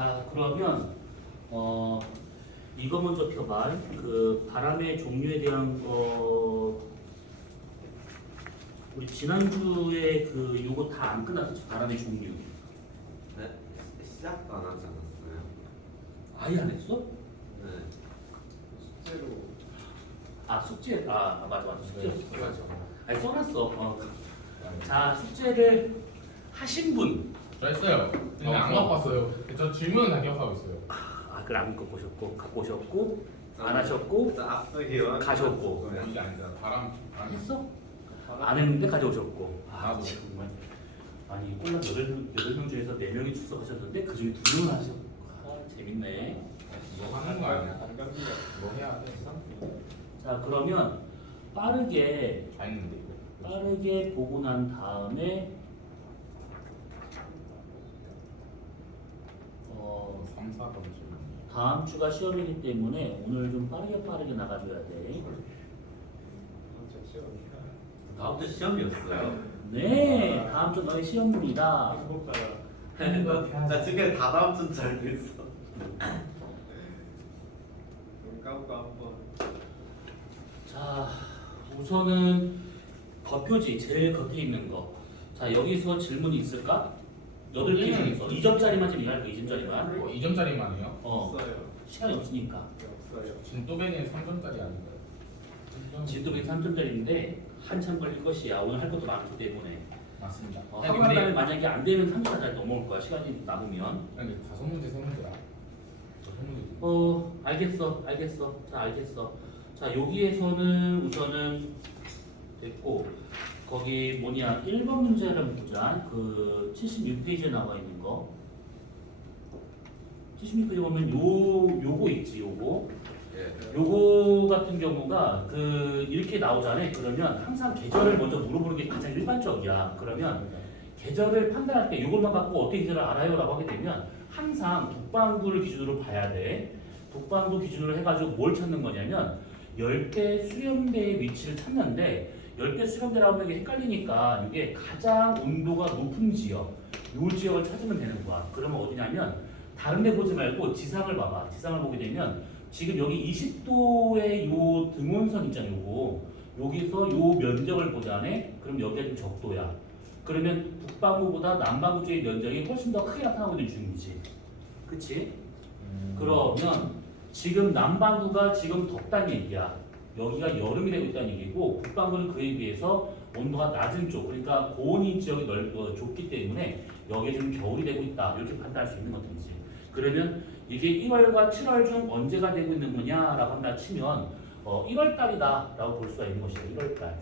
자, 그러면 이거 먼저 펴봐. 그 바람의 종류에 대한 거 우리 지난주에 그 요거 다 안 끝났었지. 바람의 종류. 네? 시작도 안 하지 않았어요? 아예 안 했어? 네. 숙제로 아 숙제. 맞아 숙제. 네. 맞아. 아니 써놨어. 자 숙제를 하신 분. 저 했어요. 근데 안 어. 갖고 왔어요. 저 질문은 다 기억하고 있어요. 그걸 안 갖고 오셨고 갖고 오셨고 안 하셨고 저 앞서기요. 가셨고. 이게 아니잖아. 바람 안 했어? 안 했는데 가져오셨고. 나도. 정말. 아니 꼴랑 8명 중에서 4명이 출석하셨는데 그 중에 2명은 하셨고. 재밌네. 뭐 하는 거 아니야? 반감기가 뭐 해야 돼? 자 그러면 빠르게 다 했는데 이거. 빠르게 보고 난 다음에 3, 4번 질문. 다음 주가 시험이기 때문에 오늘 좀 빠르게 나가줘야 돼. 저 시험이니까 다음 주 시험이었어요. 네, 다음 주 너의 시험입니다. 행복자가 나 지금 다 다음 주인 줄 알고 있어. 눈 감고 한번 자, 우선은 겉표지 제일 겉에 있는 거. 자, 여기서 질문이 있을까? 8개 중에서 2점짜리만 지금 얘기할 거야, 2점짜리만. 2점짜리만이요? 없어요. 시간이 없으니까. 없어요. 진또배는 3점짜리 아닌가요? 진도백 3점짜리인데 한참 걸릴 것이야. 오늘 할 것도 많기 때문에. 맞습니다. 하고 난 다음에 만약에 안 되면 30분짜리 넘어올 거야, 시간이 남으면. 근데 5문제 3문제야. 저 3문제. 알겠어. 자, 알겠어. 자, 여기에서는 우선은 됐고, 거기 뭐냐, 1번 문제를 한번 보자. 그 76페이지에 나와 있는 거. 76페이지 보면 요거 있지, 요거. 예. 요거 같은 경우가 그 이렇게 나오잖아요. 그러면 항상 계절을 먼저 물어보는 게 가장 일반적이야. 그러면 계절을 판단할 때 이것만 갖고 어떻게 계절을 알아요라고 하게 되면 항상 북반구를 기준으로 봐야 돼. 북반구 기준으로 해가지고 뭘 찾는 거냐면 열대 수렴대의 위치를 찾는데 열대 수렴대라고 하면 이게 헷갈리니까 이게 가장 온도가 높은 지역 요 지역을 찾으면 되는 거야. 그러면 어디냐면 다른 데 보지 말고 지상을 봐봐. 지상을 보게 되면 지금 여기 20도의 요 등원선 있잖아요. 요거 여기서 요 면적을 보자네. 그럼 여기가 좀 적도야. 그러면 북반구보다 남반구 쪽의 면적이 훨씬 더 크게 나타나고 있는 중이지. 그치? 그러면 지금 남반구가 지금 덥다는 얘기야. 여기가 여름이 되고 있다는 얘기고 북반구는 그에 비해서 온도가 낮은 쪽, 그러니까 고온인 지역이 좁기 때문에 여기에 지금 겨울이 되고 있다. 이렇게 판단할 수 있는 것들이지. 그러면 이게 1월과 7월 중 언제가 되고 있는 거냐라고 한다 치면 1월 달이다라고 볼 수가 있는 것이죠. 1월 달.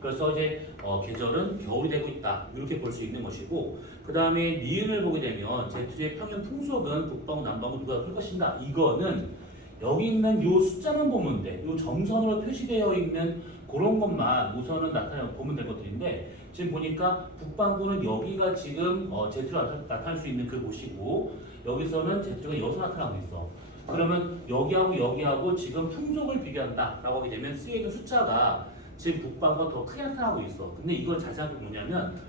그래서 이제 계절은 겨울이 되고 있다 이렇게 볼 수 있는 것이고 그 다음에 니은을 보게 되면 제트의 평균 풍속은 북반구 남반구 누가 클 것인가 이거는 여기 있는 요 숫자만 보면 돼. 요 점선으로 표시되어 있는 그런 것만 우선은 보면 될 것들인데 지금 보니까 북반구는 여기가 지금 제트로 나타날 수 있는 그 곳이고 여기서는 제트가 여기서 나타나고 있어. 그러면 여기하고 지금 풍속을 비교한다라고 하게 되면 쓰여 있는 숫자가 지금 북반구가 더 크게 나타나고 있어. 근데 이걸 자세하게 보냐면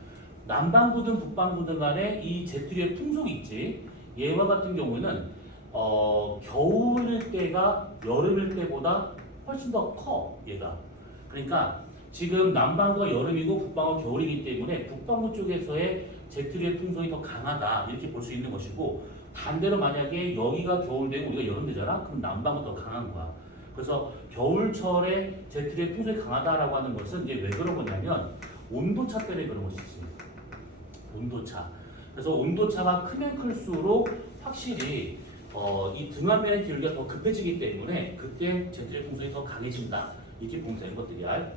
남반구든 북반구든 간에 이 제트리의 풍속이 있지. 얘와 같은 경우는 겨울일 때가 여름일 때보다 훨씬 더 커. 얘가. 그러니까 지금 남반구가 여름이고 북반구가 겨울이기 때문에 북반구 쪽에서의 제트리의 풍속이 더 강하다. 이렇게 볼 수 있는 것이고 반대로 만약에 여기가 겨울되고 우리가 여름 되잖아. 그럼 남반구가 더 강한 거야. 그래서 겨울철에 제트리의 풍속이 강하다라고 하는 것은 이제 왜 그런 거냐면 온도차 때문에 그런 것이지. 온도차. 그래서 온도차가 크면 클수록 확실히 이 등한면의 기울기가 더 급해지기 때문에 그때 제트리의 풍속이 더 강해진다. 이렇게 보면 되는 것들이야.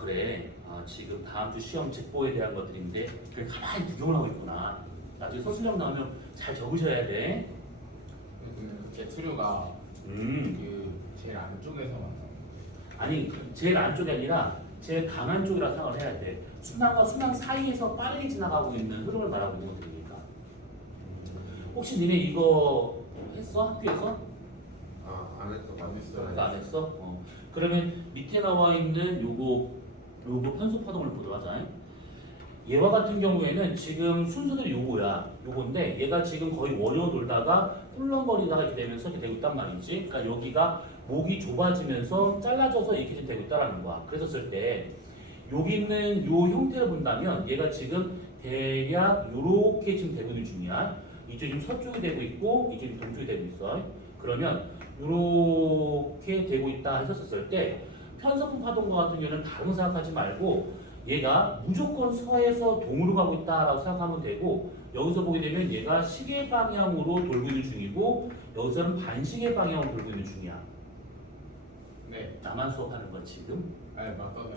그래. 지금 다음 주 시험 직보에 대한 것들인데 그걸 가만히 구경을 하고 있구나. 나중에 서술형 나오면 잘 적으셔야 돼. 그 제트류가 그 제일 안쪽에서 만나는 아니 제일 안쪽이 아니라 제일 강한 쪽이라 생각을 해야 돼. 순항과 순항 사이에서 빠르게 지나가고 있는 흐름을 말하고 있는 것들이니까. 혹시 니네 이거 했어? 학교에서? 안 했어. 안 했어요. 그거 안 했어? 그러면 밑에 나와 있는 요거 편속 파동을 보도록 하자. 얘와 같은 경우에는 지금 순서대로 요거야. 요건데 얘가 지금 거의 원형 돌다가 꿀렁거리다가 이렇게 되면서 이렇게 되고 있단 말이지. 그러니까 여기가 목이 좁아지면서 잘라져서 이렇게 좀 되고 있다라는 거야. 그랬었을 때 여기 있는 요 형태를 본다면 얘가 지금 대략 요렇게 지금 되고 있는 중이야. 이쪽이 지금 서쪽이 되고 있고 이쪽이 지금 동쪽이 되고 있어. 그러면 요렇게 되고 있다 했었을 때 편서풍 파동과 같은 경우는 다른 거 생각하지 말고 얘가 무조건 서에서 동으로 가고 있다라고 생각하면 되고 여기서 보게 되면 얘가 시계 방향으로 돌고 있는 중이고 여기서는 반시계 방향으로 돌고 있는 중이야. 네. 나만 수업하는 건 지금. 아니 맞거든.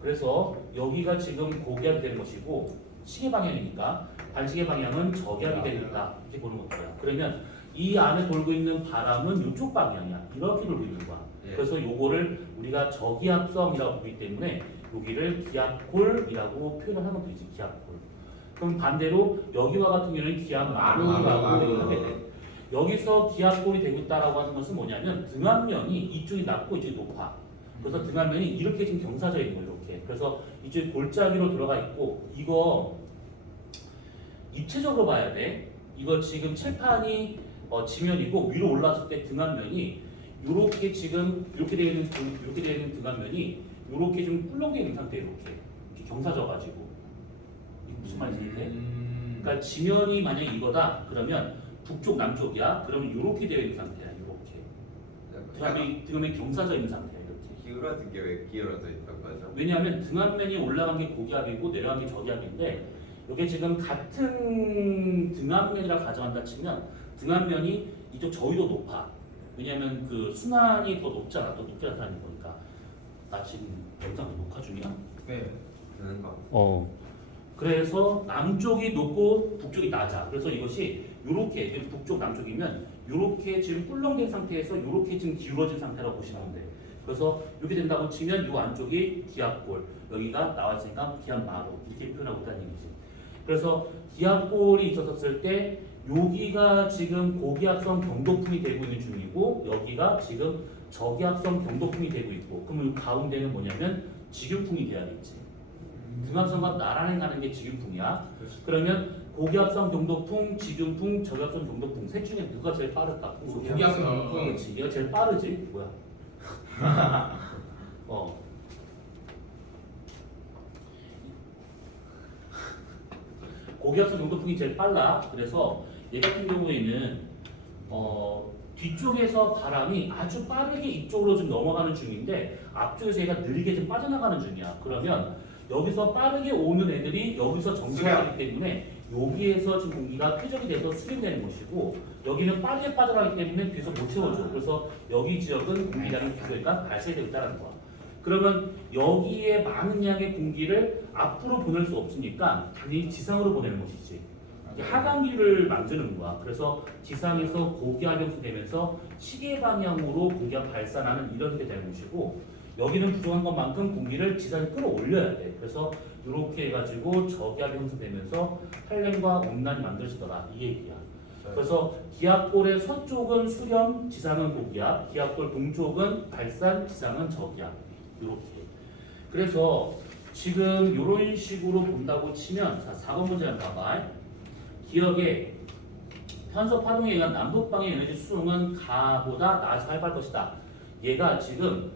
그래서 여기가 지금 고기압이 되는 것이고 시계 방향이니까 반시계 방향은 저기압이 되겠다 이렇게 보는 거야. 그러면 이 안에 돌고 있는 바람은 이쪽 방향이야. 이렇게 돌고 있는 거야. 예. 그래서 요거를 우리가 저기압성이라고 보기 때문에 여기를 기압골이라고 표현을 하면 되지. 기압골. 그럼 반대로 여기와 같은 경우는 기압마루라고 하게 돼. 여기서 기압골이 되고 있다라고 하는 것은 뭐냐면 등압면이 이쪽이 낮고 이쪽이 높아. 그래서 등압면이 이렇게 지금 경사져 있는 거예요. 이렇게. 그래서 이쪽이 골짜기로 들어가 있고 이거 입체적으로 봐야 돼. 이거 지금 칠판이 지면이고 위로 올랐을 때 등압면이 이렇게 지금 이렇게 되어 있는 이렇게 되어 있는 등압면이 이렇게 좀 꿀렁되어 있는 상태 이렇게 경사져 가지고 이게 무슨 말인지 이해? 그러니까 지면이 만약에 이거다 그러면 북쪽 남쪽이야. 그러면 이렇게 되어 있는 상태야. 이렇게. 등압면이 경사져 있는 상태야. 이렇게. 기울어진 게 왜 기울어져 있던 거죠? 왜냐하면 등압면이 올라간 게 고기압이고 내려간 게 저기압인데 이게 지금 같은 등압면이라 가정한다 치면 등압면이 이쪽 저위도 높아. 왜냐하면 그 순환이 더 높잖아. 더 높게 나타나는 거니까. 나 지금 영상 녹화 중이야? 네. 되는 거. 그래서 남쪽이 높고 북쪽이 낮아. 그래서 이것이 이렇게 북쪽 남쪽이면 이렇게 지금 꿀렁된 상태에서 이렇게 지금 기울어진 상태라고 보시면 돼. 그래서 이렇게 된다고 치면 이 안쪽이 기압골, 여기가 나왔으니까 기압마루 이렇게 표현하고 있다는 얘기지. 그래서 기압골이 있었을 때 여기가 지금 고기압성 경도풍이 되고 있는 중이고 여기가 지금 저기압성 경도풍이 되고 있고 그러면 이 가운데는 뭐냐면 직유풍이 돼야겠지. 등압성과 나란히 가는 게 직유풍이야. 그러면 고기압성 경도풍, 직유풍, 저기압성 경도풍 셋 중에 누가 제일 빠를까? 고기압성 경도풍. 그렇지. 얘가 제일 빠르지. 뭐야? 고기압성 경도풍이 제일 빨라. 그래서 얘 같은 경우에는 뒤쪽에서 바람이 아주 빠르게 이쪽으로 좀 넘어가는 중인데 앞쪽에서 얘가 느리게 좀 빠져나가는 중이야. 그러면 여기서 빠르게 오는 애들이 여기서 정지하기 때문에 여기에서 지금 공기가 쾌적이 돼서 수렴되는 것이고 여기는 빠르게 빠져나가기 때문에 뒤에서 못 채워줘. 그래서 여기 지역은 공기량이 부족하니까 발생되고 있다는 거야. 그러면 여기에 많은 양의 공기를 앞으로 보낼 수 없으니까 당연히 지상으로 보내는 것이지. 이게 하강기를 만드는 거야. 그래서 지상에서 고기압이 형성되면서 시계 방향으로 공기가 발산하는 이런 게 되는 것이고 여기는 부족한 것만큼 공기를 지상에 끌어올려야 돼. 그래서 이렇게 해가지고 저기압이 형성되면서 한랭과 온난이 만들어지더라. 이 얘기야. 그래서 기압골의 서쪽은 수렴, 지상은 고기압, 기압골 동쪽은 발산, 지상은 저기압. 이렇게. 그래서 지금 이런 식으로 본다고 치면 자 4번 문제 한번 봐봐. 기억에 편서 파동에 의한 남북방의 에너지 수송은 가보다 나아서 활발할 것이다. 얘가 지금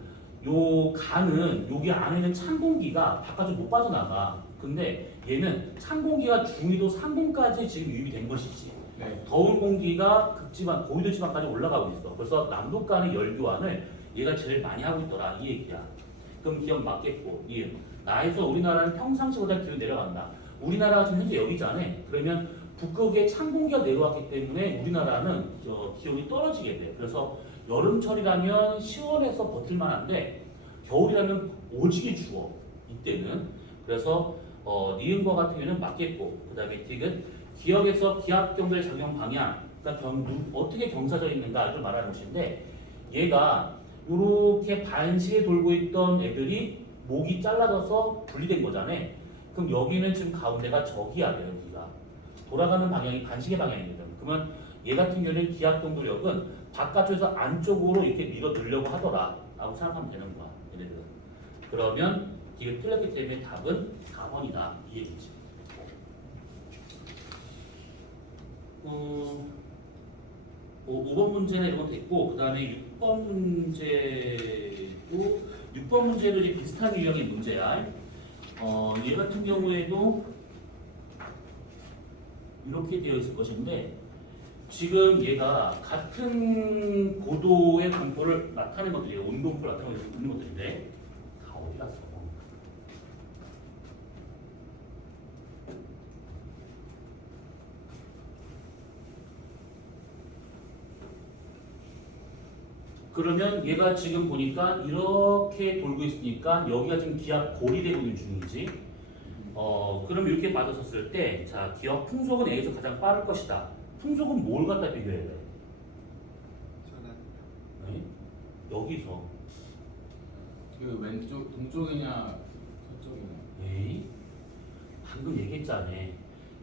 요 가는 여기 안에는 찬 공기가 바깥으로 못 빠져나가. 근데 얘는 찬 공기가 중위도 상공까지 지금 유입이 된 것이지. 네. 더운 공기가 극지방 고위도 지방까지 올라가고 있어. 그래서 남북 간의 열교환을 얘가 제일 많이 하고 있더라 이 얘기야. 그럼 기억 맞겠고 이 나에서 우리나라는 평상시보다 기온이 내려간다. 우리나라가 지금 현재 여기잖아. 그러면 북극에 찬 공기가 내려왔기 때문에 우리나라는 기온이 떨어지게 돼. 그래서 여름철이라면 시원해서 버틸만한데 겨울이라면 오지게 추워 이때는. 그래서 니은과 같은 경우는 맞겠고 그 다음에 디귿 기역에서 기압 경도의 작용 방향 그러니까 어떻게 경사져 있는가를 말하는 것인데 얘가 이렇게 반시에 돌고 있던 애들이 목이 잘라져서 분리된 거잖아. 그럼 여기는 지금 가운데가 저기압이야. 여기가 돌아가는 방향이 반시계 방향이거든. 그러면 얘 같은 경우는 기압 경도력은 바깥쪽에서 안쪽으로 이렇게 밀어 넣으려고 하더라 라고 생각하면 되는 거야. 얘네들은. 그러면 D가 틀렸기 때문에 답은 4번이다. 이 얘기지. 5번 문제나 이런 건 됐고, 그 다음에 6번 문제도 6번 문제도 이제 비슷한 유형의 문제야. 얘 같은 경우에도 이렇게 되어 있을 것인데, 지금 얘가 같은 고도의 공포를 나타내는 것들이에요. 온도 공포를 나타내는 것들인데 다 어디 갔어? 그러면 얘가 지금 보니까 이렇게 돌고 있으니까 여기가 지금 기압 고리되고 있는 중이지. 그럼 이렇게 맞았었을 때, 자, 기압 풍속은 A에서 가장 빠를 것이다. 풍속은 뭘 갖다 비교해야 돼? 저는 네? 여기서. 그 왼쪽 동쪽이냐 서쪽이냐. 에이? 방금 얘기했잖아.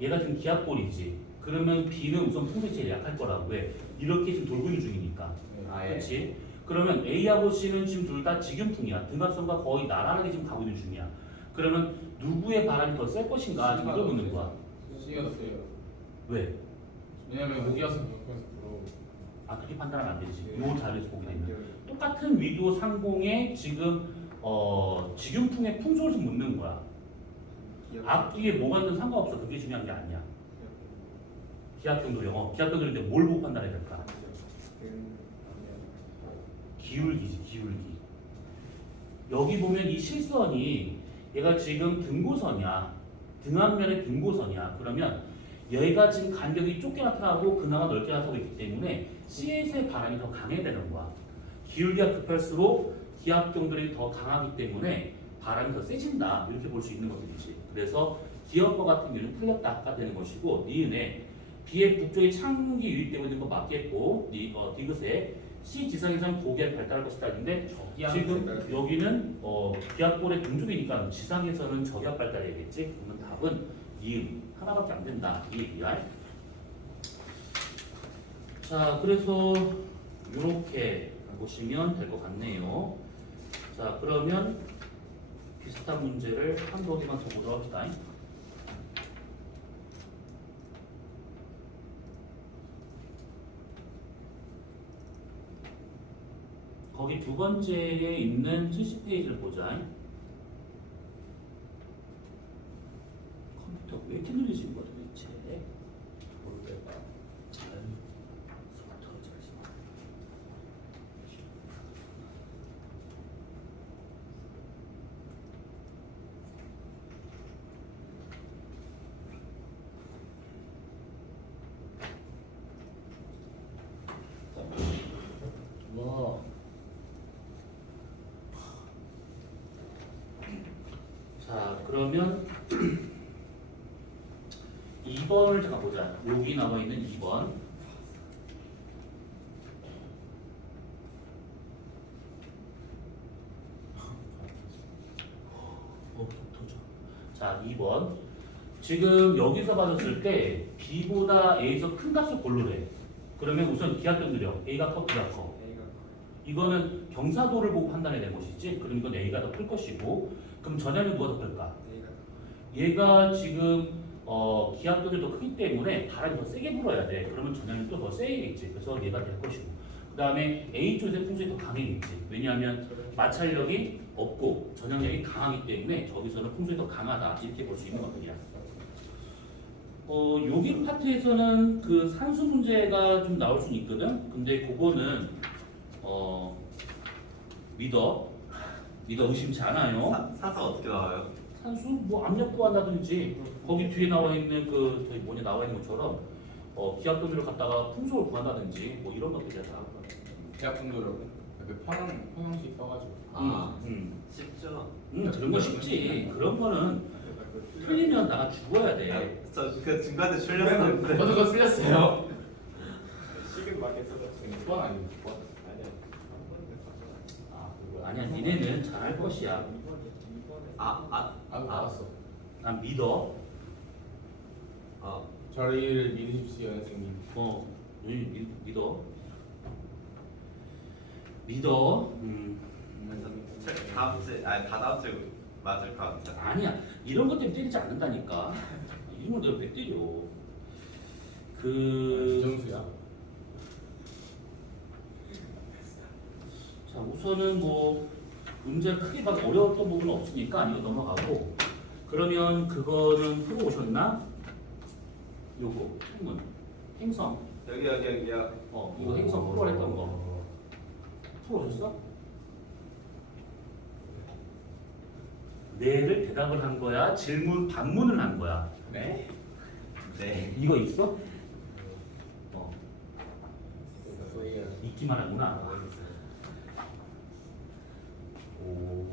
얘가 지금 기압골이지. 그러면 B는 우선 풍속이 제일 약할 거라고 해. 이렇게 지금 돌고 있는 중이니까. 네. 그렇지? 그러면 A하고 C는 지금 둘 다 직윤풍이야. 등각선과 거의 나란하게 지금 가고 있는 중이야. 그러면 누구의 바람이 더 셀 것인가? 이걸 묻는 거야. C가 더 세요. 왜? 왜냐면 여기가서 옆에서 들어오고. 아, 그렇게 판단하면 안 되지. 네. 요 자리에서 보게 되면. 똑같은 위도 상공에 지금 직윤풍의 풍속을 좀 묻는 거야. 앞뒤에 뭐가 있든 상관없어. 그게 중요한 게 아니야. 기압경도령. 기압경도령인데 뭘 보고 판단해야 될까? 기울기지, 기울기. 여기 보면 이 실선이 얘가 지금 등고선이야. 등 앞면의 등고선이야. 그러면 얘가 지금 간격이 좁게 나타나고 그나마 넓게 나타나고 있기 때문에 C에서의 바람이 더 강해야 되는 거야. 기울기가 급할수록 기압 경도력이 더 강하기 때문에 바람이 더 세진다. 이렇게 볼 수 있는 것들이지. 그래서 기압과 같은 경우는 틀렸다가 되는 것이고, 니은에 B의 북쪽에 창문기 유입되고 있는 거 맞겠고, 디귿에 C 지상에서는 고기압이 발달할 것이다. 근데 지금 여기는 기압골의 동쪽이니까 지상에서는 저기압 발달해야겠지. 그러면 답은 니은 하나밖에 안 된다. 이 얘기야. 자, 그래서 이렇게 보시면 될 것 같네요. 자, 그러면 비슷한 문제를 한 가지만 더 보도록 합시다. 거기 두 번째에 있는 70페이지를 보자. 컴퓨터 왜 이렇게 느려진 거야 도대체? 모르겠다. 속아 터져야지. 와. 자, 그러면 2번을 잠깐 보자. 여기 나와 있는 2번. 속 터져. 자, 2번. 지금 여기서 봤을 때 B보다 A에서 큰 값을 고르래. 그러면 우선 기압 경도력 A가 커, B가 커. 이거는 경사도를 보고 판단해야 될 것이지. 그럼 이건 A가 더 클 것이고, 그럼 전압은 누가 더 클까? 얘가 지금 기압도가 더 크기 때문에 바람이 더 세게 불어야 돼. 그러면 전압이 또 더 세겠지. 그래서 얘가 될 것이고, 그 다음에 A 쪽에서 풍속이 더 강해겠지. 왜냐하면 마찰력이 없고 전압력이 강하기 때문에 저기서는 풍속이 더 강하다. 이렇게 볼 수 있는 것들이야. 여기 파트에서는 그 산수 문제가 좀 나올 수 있거든. 근데 그거는 믿어 의심치 않아요. 사서 어떻게 나와요? 산수 뭐 압력 구한다든지 거기 뒤에 나와 있는 그 저기 뭐냐 나와 있는 것처럼 기압 도를 갖다가 풍속을 구한다든지 뭐 이런 것들이야 다. 대학 정도로 그 평형식 써가지고. 쉽죠? 그런 거 쉽지. 그런 거는 틀리면 나가 죽어야 돼. 저그 중간에 출렸었는데. 저도 그거 틀렸어요. 시간 맞게 써졌어요. 6번 아니에요? 6번? 아니야, 니네는 잘할 것이야. 나왔어. 난 믿어. 저희를 믿으십시오, 선생님. 믿어. 믿어. 다음 주에 다 다음 주에 맞을 것 같아. 아니야. 이런 것 때문에 때리지 않는다니까. 이런 걸 내가 왜 때려? 그 이정수야. 자, 우선은 뭐 문제 크게 막 어려웠던 부분은 없으니까 이거 넘어가고 그러면 그거는 풀어오셨나? 요거 창문 행성 여기요. 이거 행성 풀어냈던 거 풀어오셨어? 네를 대답을 한 거야? 질문 반문을 한 거야? 네? 네. 이거 있어? 소희야. 있기만 하구나. 오.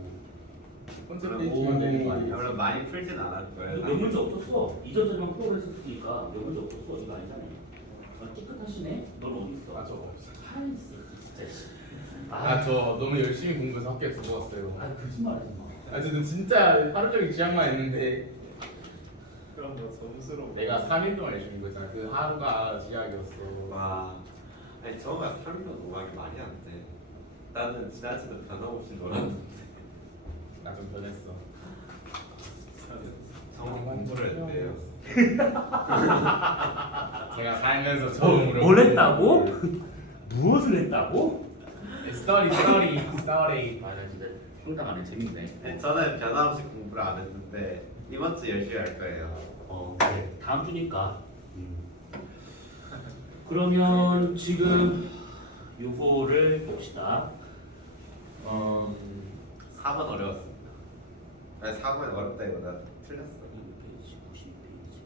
콘센트레이트만 되는 거 아니야? 물론 많이 풀진 않을 이거 거예요. 몇 문제 없었어. 이전처럼 프로그램 했으니까 몇 문제 없었어. 이거 아니잖아. 깨끗하시네. 넌 어디 있어? 아 저거. 하이 진짜 씨. 저 너무 열심히 공부해서 학교에 들어왔어요. 거짓말하지 마. 저는 진짜 하루 종일 지학만 했는데 그럼 너 점수로 내가 3일 동안 열심히 공부했잖아. 그 하루가 지학이었어. 와. 아니 저가 3일로 노가기 말이 안 돼. 나는 지나치도 변함없이 놀았는데. 나 좀 변했어. 정말 공부를 했대요. 제가 살면서 처음으로 뭘 했다고? 무엇을 했다고? 스토리. 맞아 진짜 황당하네. 재밌네. 네, 저는 변함없이 공부를 안 했는데 이번 주 열심히 할 거예요. 그래. 다음 주니까. 그러면 지금 요거를 봅시다. 4번 어려웠습니다. 아니 4번 어렵다기보다 틀렸어. 2페이지, 92페이지.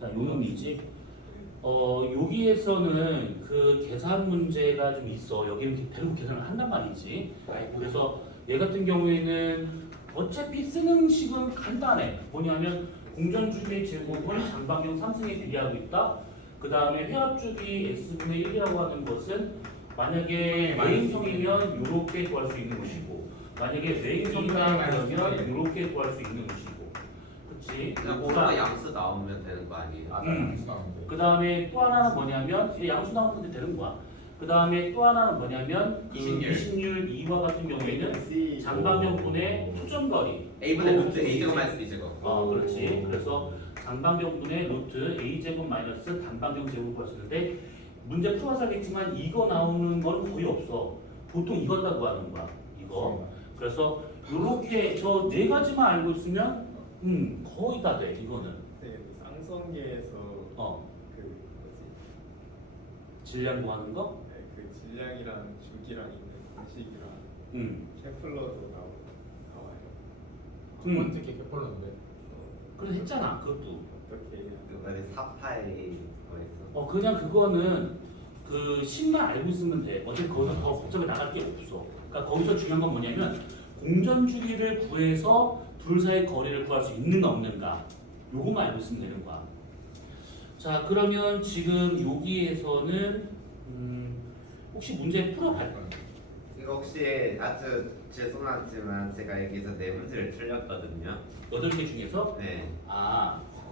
자, 요 놈이지. 여기에서는 그 계산 문제가 좀 있어. 여기는 대놓고 계산을 한단 말이지. 그래서 얘 같은 경우에는 어차피 쓰는 식은 간단해. 뭐냐면 공전주기의 제곱은 장방경 3승에 비례하고 있다. 그 다음에 회합주기 x분의 1이라고 하는 것은 만약에 A행성이면 이렇게 구할 수 있는 것이고 만약에 B행성이다 그러면 이렇게 구할 수 있는 것이고 그치? 그냥 요거랑 코너 양수 나오면 되는 거 아니에요? 맞아. 나오는데. 그 다음에 또 하나는 뭐냐면 이제 양수 나오면 되는 거야. 그 다음에 또 하나는 뭐냐면 그 이신율. 이신율 2와 같은 경우에는 장방경분의 초점거리 A분의 루트 A제곱 마이너스 B제곱. 그렇지. 그래서 장방경분의 루트 A제곱 마이너스 단방경 제곱 구할 수 있는데 문제 풀어서 알겠지만 이거 나오는 건 거의 없어. 보통 이거다 구하는 거야. 이거. 그래서 요렇게 저 네 가지만 알고 있으면 거의 다 돼. 이거는. 되게 쌍성계에서 어. 그 뭐지? 질량 구하는 거? 네, 그 질량이랑 주기랑 있는 공식이랑 응. 케플러도 나와요. 첫 번째 게 페펄러인데. 그래서 했잖아. 그것도. 어떻게 해야 돼? 그거는 4파이 뭐 있어? 그냥 그거는 그 식만 알고 있으면 돼. 어차피 거기서 더 복잡하게 나갈 게 없어. 그러니까 거기서 중요한 건 뭐냐면 공전 주기를 구해서 둘 사이 거리를 구할 수 있는가 없는가. 요거만 알고 있으면 되는 거야. 자, 그러면 지금 여기에서는 혹시 문제 풀어갈 거야? 이거 혹시 아주 죄송하지만 제가 여기서 네 문제를 틀렸거든요. 8개 중에서 네.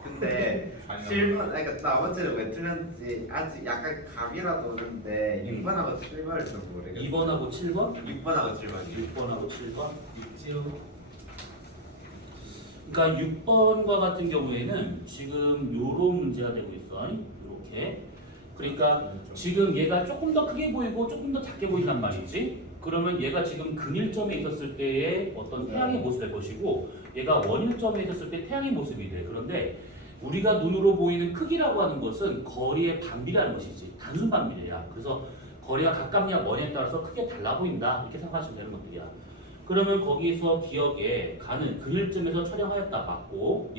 근데 아니요. 7번, 그러니까 나머지를 왜 틀렸는지 아직 약간 감이라도 오는데 6번하고 7번을 좀 모르겠어요. 2번하고 7번? 6번하고 7번이. 6번하고 7번? 그러니까 6번과 같은 경우에는 지금 요런 문제가 되고 있어. 이렇게. 그러니까 지금 얘가 조금 더 크게 보이고 조금 더 작게 보인단 말이지. 그러면 얘가 지금 근일점에 있었을 때의 어떤 태양의 모습일 것이고 얘가 원일점에 있었을 때 태양의 모습이 돼. 그런데 우리가 눈으로 보이는 크기라고 하는 것은 거리의 반비례하는 것이지. 단순 반비례야. 그래서 거리가 가깝냐 머냐에 따라서 크게 달라 보인다. 이렇게 생각하시면 되는 것들이야. 그러면 거기서 기억에 가는 근일점에서 촬영하였다 맞고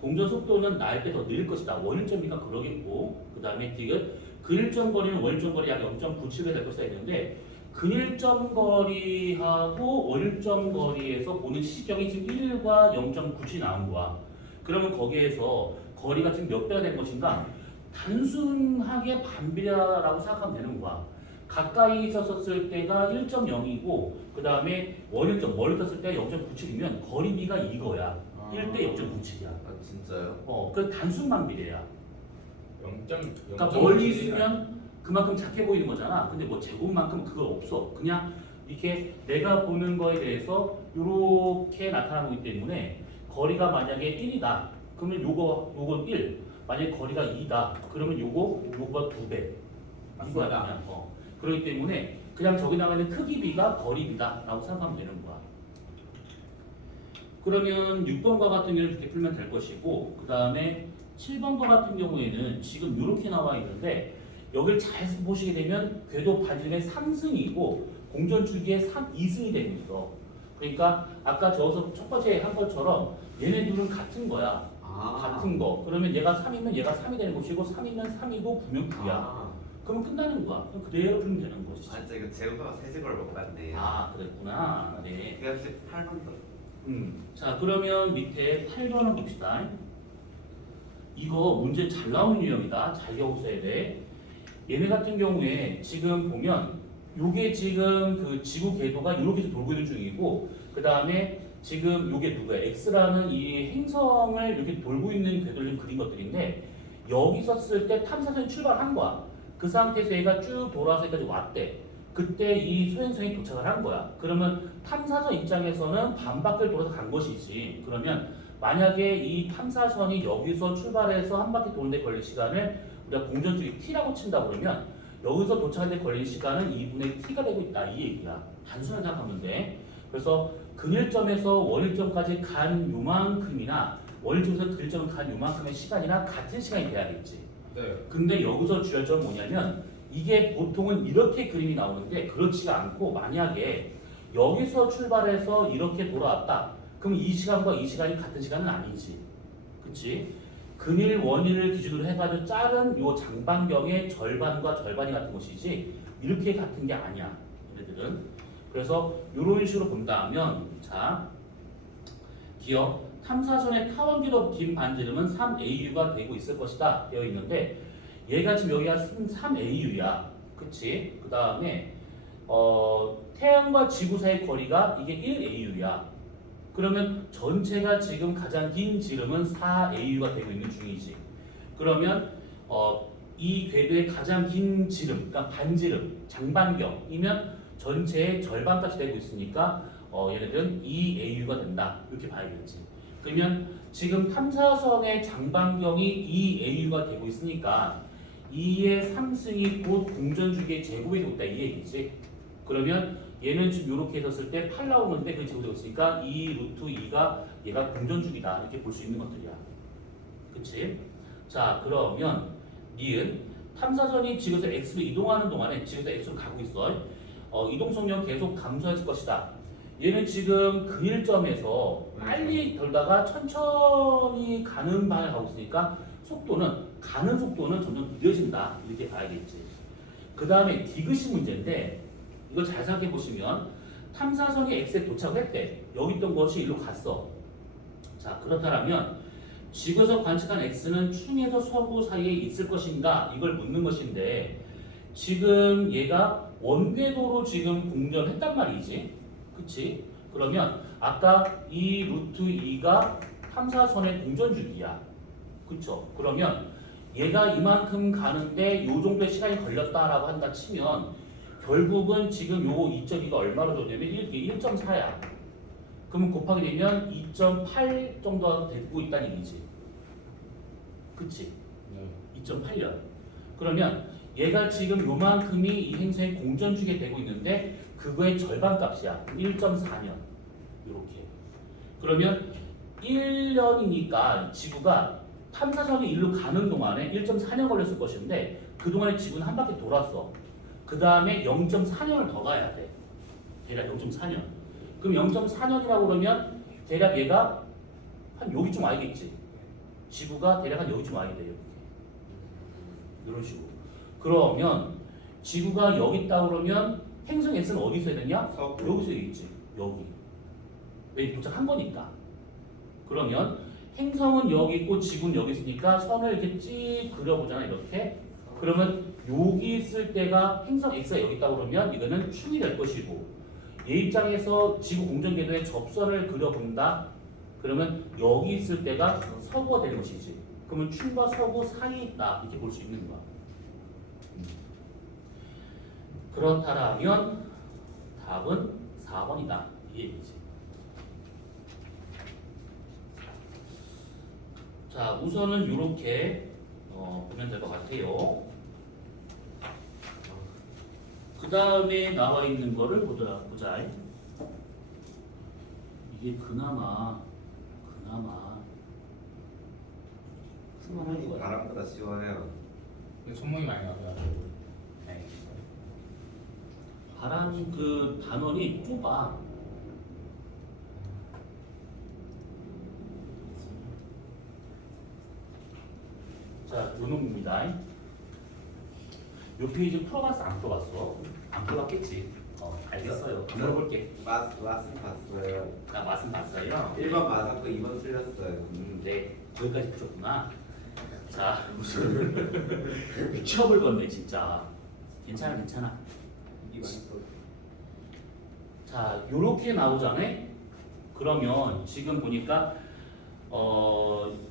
공전 속도는 나일 때 더 느릴 것이다. 원일점이니까 그러겠고 그 다음에 디귿 근일점 거리는 원일점 거리 약 0.97배 될 것이다 했는데 근일점 거리하고 원일점 거리에서 보는 시경이 지금 1과 0.97이 나온 거야. 그러면 거기에서 거리가 지금 몇 배가 된 것인가? 단순하게 반비례라고 생각하면 되는 거야. 가까이 있었을 때가 1.0이고 그 다음에 원일점 멀리 있었을 때 0.97이면 거리비가 이거야. 1대 0.97이야. 진짜요? 그 단순 반비례야. 0.0. 그러니까 멀리 있으면 그만큼 작게 보이는 거잖아. 근데 뭐 제곱만큼 그거 없어. 그냥 이렇게 내가 보는 거에 대해서 이렇게 나타나기 때문에 거리가 만약에 1이다. 그러면 요거 1. 만약에 거리가 2다. 그러면 요거가 2배. 이거야 그냥. 그렇기 때문에 그냥 저기 나와 있는 크기 B가 거리 B다라고 생각하면 되는 거야. 그러면 6번과 같은 경우는 이렇게 풀면 될 것이고, 그 다음에 7번과 같은 경우에는 지금 이렇게 나와 있는데 여기를 잘 보시게 되면 궤도 반지름의 3승이고 공전 주기의 2승이 되고 있어. 그러니까 아까 저어서 첫 번째 한 것처럼 얘네 둘은 같은 거야. 같은 거. 그러면 얘가 3이면 얘가 3이 되는 것이고 3이면 3이고 9면 9야. 그러면 끝나는 거야. 그럼 그대로 풀면 되는 거지. 아, 진짜 이거 제곱하고 세제곱을 못 봤네. 아, 그랬구나. 네. 이거 혹시 8번도? 자, 그러면 밑에 8번을 봅시다. 이거 문제 잘 나오는 유형이다. 잘 적어줘야 돼. 얘네 같은 경우에 지금 보면 요게 지금 그 지구 궤도가 이렇게 돌고 있는 중이고, 그 다음에 지금 요게 누구야? X라는 이 행성을 이렇게 돌고 있는 궤도를 좀 그린 것들인데, 여기서 쓸 때 탐사선이 출발한 거야. 그 상태에서 얘가 쭉 돌아서 여기까지 왔대. 그때 이 소행성이 도착을 한 거야. 그러면 탐사선 입장에서는 반바퀴를 돌아서 간 것이지. 그러면 만약에 이 탐사선이 여기서 출발해서 한 바퀴 도는데 걸릴 시간을 우리가 공전주기 t라고 친다 그러면 여기서 도착하는 데 걸린 시간은 2분의 t가 되고 있다 이 얘기야. 단순하게 생각하면 돼. 그래서 근일점에서 원일점까지 간 요만큼이나 원일점에서 근일점을 간 요만큼의 시간이나 같은 시간이 돼야겠지. 네. 근데 여기서 주의할 점은 뭐냐면 이게 보통은 이렇게 그림이 나오는데 그렇지가 않고, 만약에 여기서 출발해서 이렇게 돌아왔다. 그럼 이 시간과 이 시간이 같은 시간은 아니지. 그치? 근일 원일을 기준으로 해가지고 자른 요 장반경의 절반과 절반이 같은 것이지 이렇게 같은 게 아니야. 얘네들은. 그래서 이런 식으로 본다면, 자, 기억 탐사선의 타원기로 긴 반지름은 3AU가 되고 있을 것이다 되어 있는데, 얘가 지금 여기가 3AU야. 그치? 그 다음에 태양과 지구 사이 거리가 이게 1AU야. 그러면 전체가 지금 가장 긴 지름은 4AU가 되고 있는 중이지. 그러면 이 궤도의 가장 긴 지름, 그러니까 반지름, 장반경이면 전체의 절반값이 되고 있으니까 얘네들은 2AU가 된다. 이렇게 봐야겠지. 그러면 지금 탐사선의 장반경이 2AU가 되고 있으니까 2의 3승이 곧 공전주기의 제곱이 되고 있다 이 얘기지. 그러면 얘는 지금 이렇게 했었을 때 8 나오는데 그 제곱이 되었으니까 2 루트 2가 얘가 공전주기다 이렇게 볼 수 있는 것들이야. 그치? 자, 그러면 니은 탐사선이 지구에서 X로 이동하는 동안에 지구에서 X로 가고 있어. 이동 속력 계속 감소했을 것이다. 얘는 지금 근일점에서 빨리 돌다가 천천히 가는 방향을 가고 있으니까 가는 속도는 점점 느려진다 이렇게 봐야겠지. 그 다음에 디귿이 문제인데, 이거 잘 생각해 보시면 탐사선이 X에 도착을 했대. 여기 있던 것이 일로 갔어. 자, 그렇다면 지구에서 관측한 X는 충에서 서구 사이에 있을 것인가 이걸 묻는 것인데, 지금 얘가 원궤도로 지금 공전했단 말이지. 그치? 그러면 아까 이 루트 2가 탐사선의 공전주기야. 그쵸? 그러면 얘가 이만큼 가는데 요 정도의 시간이 걸렸다라고 한다 치면 결국은 지금 요 2.2가 얼마로 줬냐면 1.4야. 그러면 곱하게 되면 2.8 정도 되고 있다는 얘기지. 그치? 네. 2.8년. 그러면 얘가 지금 요만큼이 이 행성의 공전주기가 되고 있는데 그거의 절반값이야. 1.4년. 이렇게. 그러면 1년이니까 지구가 탐사선이 일로 가는 동안에 1.4년 걸렸을 것인데 그동안에 지구는 한 바퀴 돌았어. 그 다음에 0.4년을 더 가야 돼. 대략 0.4년. 그럼 0.4년이라고 그러면 대략 얘가 한 여기쯤 와야겠지. 지구가 대략 한 여기쯤 와야 돼요. 이런 식으로. 그러면 지구가 여기 있다 그러면 행성 X는 어디 있어야 되냐? 여기서 있지. 여기. 왜 도착한 거니까. 그러면 행성은 여기 있고 지구는 여기 있으니까 선을 이렇게 찌 그려보잖아 이렇게. 그러면 여기 있을 때가 행성 X가 여기 있다 그러면 이거는 충이 될 것이고, 얘 입장에서 지구 공전궤도에 접선을 그려본다. 그러면 여기 있을 때가 서구가 되는 것이지. 그러면 충과 서구 사이에 있다 이렇게 볼 수 있는 거야. 그렇다라면 답은 4번이다. 이 얘기지. 자, 우선은 이렇게 보면 될 것 같아요. 그 다음에 나와 있는 거를 보자. 이게 그나마 수능이 바람보다 쉬워요. 근데 손목이 많이 나와요. 네. 바람 그 단원이 좁아. 자, 요 놈입니다. 요 페이지 풀어봤어? 안 풀어봤어? 안 풀어봤겠지. 알겠어요. 물어볼게. 맛은 봤어요. 나 맛은 봤어요. 1번 맞았고 2번 틀렸어요. 네, 거기까지 푸셨구나. 자, 취업을 건네 진짜. 괜찮아. 이게 많이 또 자, 요렇게 나오잖아요. 그러면 지금 보니까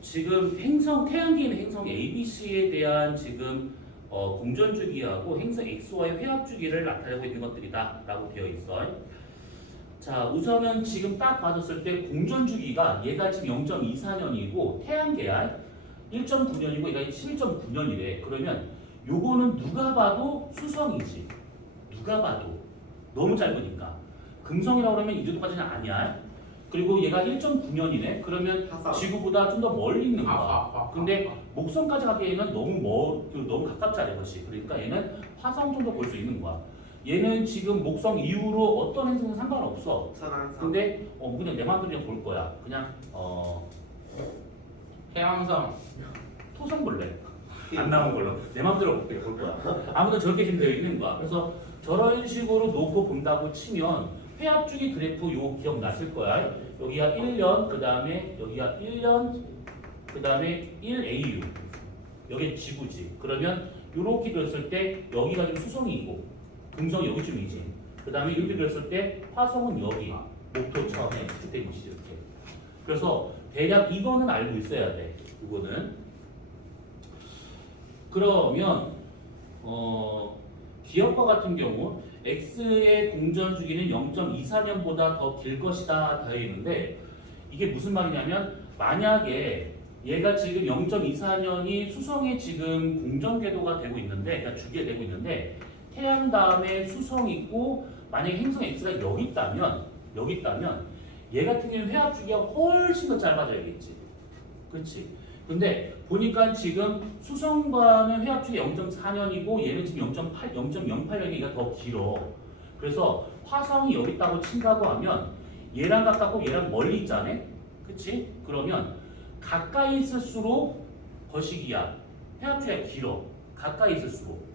지금 태양계의 행성 ABC에 대한 지금 공전 주기하고 행성 X와의 회합 주기를 나타내고 있는 것들이다라고 되어 있어요. 자, 우선은 지금 딱 봐줬을 때 공전 주기가 얘가 지금 0.24년이고 태양계야 1.9년이고 얘가 11.9년이래. 그러면 요거는 누가 봐도 수성이지. 누가 봐도 너무 짧으니까. 금성이라고 그러면 이 정도까지는 아니야. 그리고 얘가 1.9년이네. 그러면 화성. 지구보다 좀 더 멀리 있는 거야. 근데 목성까지 가기에는 너무 가깝잖아, 이것이. 그러니까 얘는 화성 정도 볼 수 있는 거야. 얘는 지금 목성 이후로 어떤 행성은 상관없어. 천왕성. 근데 그냥 내 마음대로 그냥 볼 거야. 그냥 해왕성. 토성 볼래. 안 나온 걸로 내 마음대로 볼 거야. 아무튼 저렇게 지금 되어 있는 거야. 그래서 저런 식으로 놓고 본다고 치면 회합주기 그래프 요 기억나실 거야. 여기가 1년, 그 다음에 여기가 1년, 그 다음에 1AU. 여기 지구지. 그러면 이렇게 그렸을 때 여기가 좀 수성이고 금성이 여기쯤이지. 그 다음에 이렇게 그렸을 때 화성은 여기. 목토 처음에 축된 곳이지 이렇게. 그래서 대략 이거는 알고 있어야 돼. 이거는. 그러면 기억과 같은 경우 X의 공전 주기는 0.24년보다 더 길 것이다 되어 있는데 이게 무슨 말이냐면 만약에 얘가 지금 0.24년이 수성의 지금 공전 궤도가 되고 있는데 그러니까 주기가 되고 있는데 태양 다음에 수성 있고 만약에 행성 X가 여기 있다면 얘 같은 경우는 회합 주기가 훨씬 더 짧아져야겠지. 그렇지? 근데 보니까 지금 수성과는 회합주기 0.4년이고 얘는 지금 0.08년이니까 더 길어. 그래서 화성이 여기 있다고 친다고 하면 얘랑 가깝고 얘랑 멀리 있잖아. 그치? 그러면 가까이 있을수록 거시기야. 회합주기가 길어. 가까이 있을수록.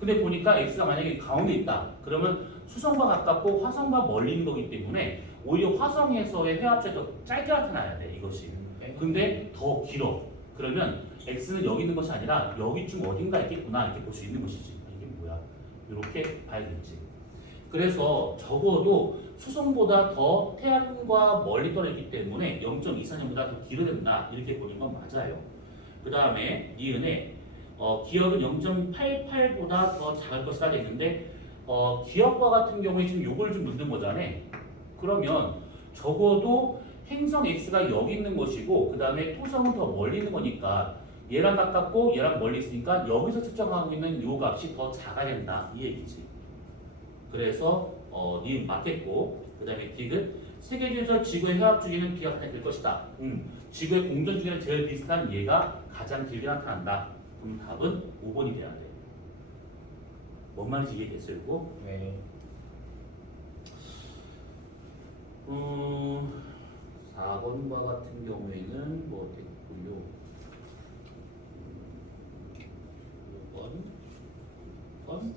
근데 보니까 X가 만약에 가운데 있다. 그러면 수성과 가깝고 화성과 멀리 있는 거기 때문에 오히려 화성에서의 회합주기가 더 짧게 나타나야 돼. 이것이. 근데 더 길어. 그러면 X는 여기 있는 것이 아니라 여기쯤 어딘가 있겠구나 이렇게 볼 수 있는 것이지. 이게 뭐야? 이렇게 봐야겠지. 그래서 적어도 수성보다 더 태양과 멀리 떨어져 있기 때문에 0.24년보다 더 길어야 된다 이렇게 보는 건 맞아요. 그 다음에 니은에 기억은 0.88보다 더 작을 것이다 했는데 기억과 같은 경우에 지금 요걸 좀 묻는 거잖아. 그러면 적어도 행성 X가 여기 있는 것이고 그 다음에 토성은 더 멀리 있는 거니까 얘랑 가깝고 얘랑 멀리 있으니까 여기서 측정하고 있는 요 값이 더 작아야 된다 이 얘기지. 그래서 니은 맞겠고 그 다음에 디귿 세계 중에서 지구의 회합 주기는 B가 가장 길 것이다. 지구의 공전 주기랑 제일 비슷한 얘가 가장 길게 나타난다. 그럼 답은 5번이 돼야 돼. 뭔 말인지 이해됐어요? 이거? 네. 4번과 같은 경우에는 뭐 됐고요. 5번,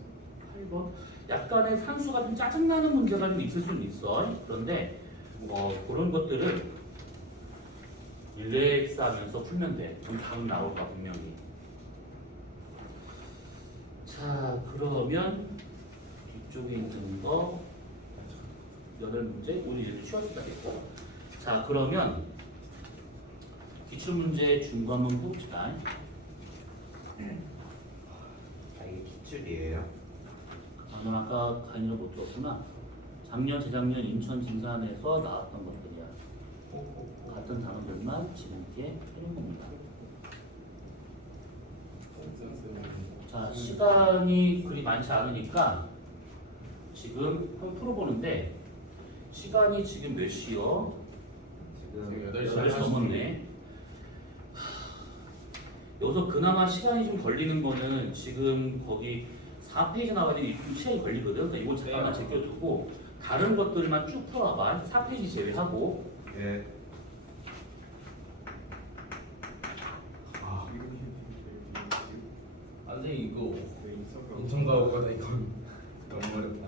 8번. 약간의 산수가 좀 짜증나는 문제가 좀 있을 수는 있어. 그런데 그런 것들을 릴렉스 하면서 풀면 돼. 그럼 답은 나올 거야, 분명히. 자, 그러면 뒤쪽에 있는 거 8문제, 오늘 이렇게 쉬웠으면 되겠고. 자, 그러면 기출문제 중거 한번 봅시다. 이게 기출이에요. 넌 아까 강의를 못 들었구나. 작년, 재작년 인천 진산에서 나왔던 것들이야. 같은 단어들만 지금 이렇게 해놓은 겁니다. 자, 시간이 그리 많지 않으니까 지금 한번 풀어보는데 시간이 지금 몇 시요? 지금 8시 넘었네. 여기서 그나마 시간이 좀 걸리는 거는 지금 거기 4페이지 나와야 되는 좀 시간이 걸리거든. 그러니까 이건 잠깐만 제껴두고 다른 것들만 쭉 풀어봐. 4페이지 제외하고. 예. 안돼 이거 인천 가고 가다 이거 너무 어렵다.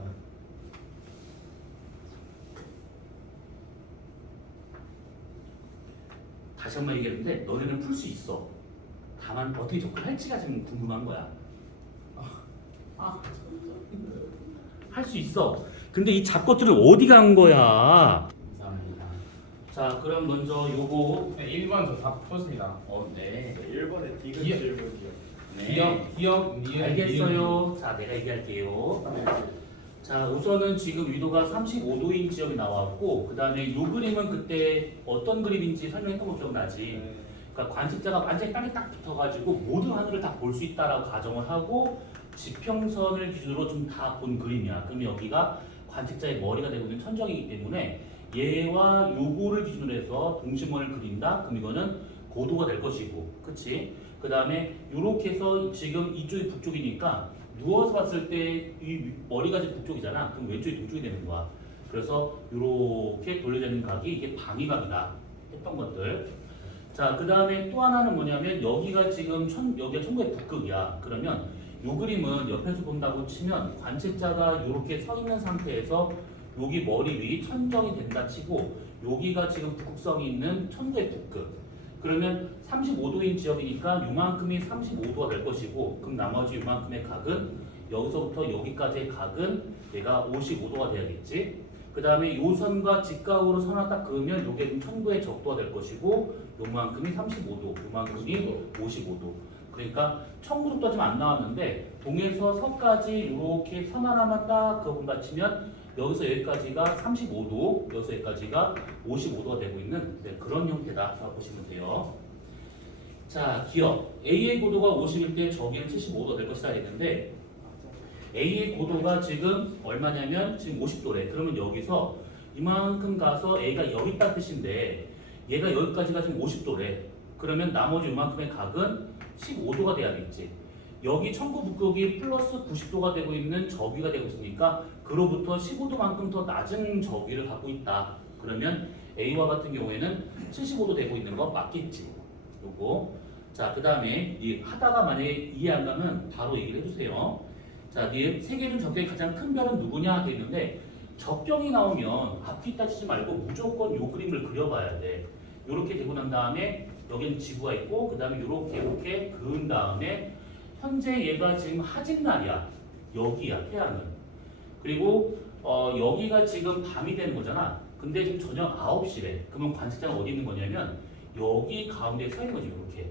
다시 한 번 얘기했는데 너네는 풀 수 있어. 다만 어떻게 접근할지가 좀 궁금한 거야. 할 수 있어. 근데 이 잡것들은 어디 간 거야? 감사합니다. 자, 그럼 먼저 요거. 네, 1번 저 다 풀었습니다. 네. 1번에 디귿 기억. 질문이요. 네. 기억 알겠어요. 자, 내가 얘기할게요. 자, 우선은 지금 위도가 35도인 지역이 나왔고, 그 다음에 이 그림은 그때 어떤 그림인지 설명했던 거 기억나지? 그러니까 관측자가 완전히 땅에 딱 붙어가지고 모든 하늘을 다 볼 수 있다라고 가정을 하고 지평선을 기준으로 좀 다 본 그림이야. 그럼 여기가 관측자의 머리가 되고 있는 천정이기 때문에 얘와 요거를 기준으로 해서 동심원을 그린다. 그럼 이거는 고도가 될 것이고, 그치? 그 다음에 이렇게 해서 지금 이쪽이 북쪽이니까 누워서 봤을 때 이 머리가 지금 북쪽이잖아. 그럼 왼쪽이 동쪽이 되는 거야. 그래서 이렇게 돌려져 있는 각이 이게 방위각이다 했던 것들. 자, 그 다음에 또 하나는 뭐냐면 여기가 지금 여기가 천국의 북극이야. 그러면 이 그림은 옆에서 본다고 치면 관측자가 이렇게 서 있는 상태에서 여기 머리 위 천정이 된다 치고 여기가 지금 북극성이 있는 천국의 북극. 그러면 35도인 지역이니까 요만큼이 35도가 될 것이고 그럼 나머지 요만큼의 각은 여기서부터 여기까지의 각은 얘가 55도가 돼야겠지. 그 다음에 요 선과 직각으로 선을 딱 그으면 요게 좀 천구의 적도가 될 것이고 요만큼이 35도, 요만큼이 55도. 그러니까 천구속도가 좀 안 나왔는데 동에서 서까지 이렇게 선 하나만 딱 그어본다 치면 여기서 여기까지가 35도, 여기서 여기까지가 55도가 되고 있는 그런 형태다. 자, 보시면 돼요. 자, 기억. A의 고도가 50일 때 저기는 75도가 될 것이다 했는데 A의 고도가 지금 얼마냐면 지금 50도래. 그러면 여기서 이만큼 가서 A가 여기 있다는 뜻인데 얘가 여기까지가 지금 50도래. 그러면 나머지 이만큼의 각은 15도가 돼야겠지. 여기 천구 북극이 플러스 90도가 되고 있는 저기가 되고 있으니까 그로부터 15도만큼 더 낮은 저기를 갖고 있다. 그러면 A와 같은 경우에는 75도 되고 있는 거 맞겠지. 요거. 자, 그 다음에 하다가 만약에 이해 안 가면 바로 얘기를 해주세요. 자, 세계 중 적경의 가장 큰 별은 누구냐 돼 있는데 적경이 나오면 앞뒤 따지지 말고 무조건 요 그림을 그려봐야 돼. 요렇게 되고 난 다음에 여기는 지구가 있고 그 다음에 요렇게 그은 다음에 현재 얘가 지금 하진날이야. 여기야 태양은. 그리고 여기가 지금 밤이 되는 거잖아. 근데 지금 저녁 9시래. 그러면 관측자는 어디 있는 거냐면 여기 가운데 서 있는 거지. 이렇게.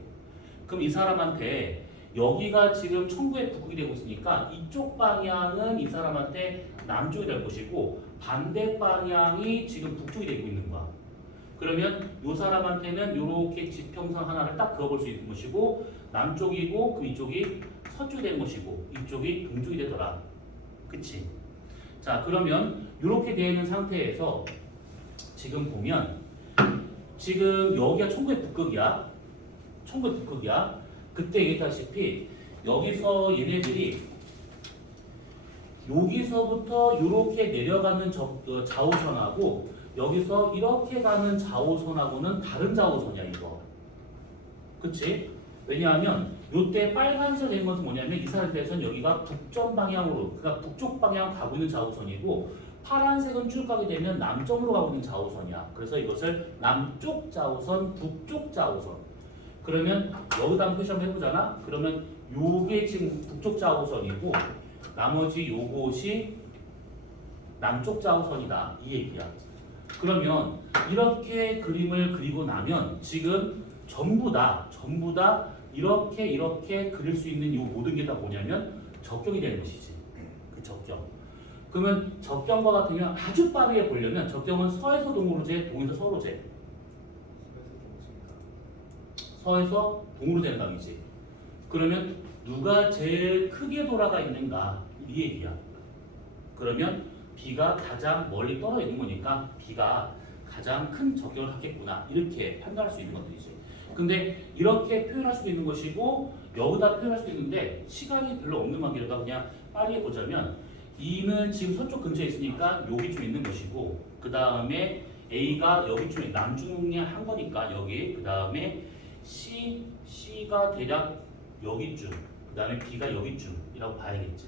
그럼 이 사람한테 여기가 지금 천구의 북극이 되고 있으니까 이쪽 방향은 이 사람한테 남쪽이 될 것이고 반대 방향이 지금 북쪽이 되고 있는 거야. 그러면 이 사람한테는 이렇게 지평선 하나를 딱 그어볼 수 있는 것이고 남쪽이고 그 이쪽이 서쪽이 되는 것이고 이쪽이 동쪽이 되더라. 그치? 자, 그러면 이렇게 되어 있는 상태에서 지금 보면 지금 여기가 천구의 북극이야. 천구의 북극이야. 그때 얘기했다시피 여기서 얘네들이 여기서부터 이렇게 내려가는 좌우선하고 여기서 이렇게 가는 좌우선하고는 다른 좌우선이야 이거. 그치? 왜냐하면 요때 빨간색 된 것은 뭐냐면 이 상태에서는 여기가 북전 방향으로 그러니까 북쪽 방향 가고 있는 좌우선이고 파란색은 쭉 가게 되면 남쪽으로 가고 있는 좌우선이야. 그래서 이것을 남쪽 좌우선, 북쪽 좌우선. 그러면 여기다 한번 표시 한번 해보잖아. 그러면 요게 지금 북쪽 좌우선이고 나머지 요것이 남쪽 좌우선이다. 이 얘기야. 그러면 이렇게 그림을 그리고 나면 지금 전부 다 이렇게 그릴 수 있는 이 모든 게 다 뭐냐면 적경이 되는 것이지. 그 적경. 그러면 적경과 같으면 아주 빠르게 보려면 적경은 서에서 동으로 재, 동에서 서로 재. 서에서 동으로 재는 강이지. 그러면 누가 제일 크게 돌아가 있는가 이 얘기야. 그러면 B가 가장 멀리 떨어져 있는 거니까 B가 가장 큰 적경을 갖겠구나 이렇게 판단할 수 있는 것들이지. 근데 이렇게 표현할 수도 있는 것이고 여기다 표현할 수도 있는데 시간이 별로 없는 관계로다 그냥 빠르게 보자면 E는 지금 서쪽 근처에 있으니까 여기쯤 있는 것이고 그 다음에 A가 여기쯤에 남중에 한 거니까 여기 그 다음에 C가 대략 여기쯤 그 다음에 B가 여기쯤이라고 봐야겠지.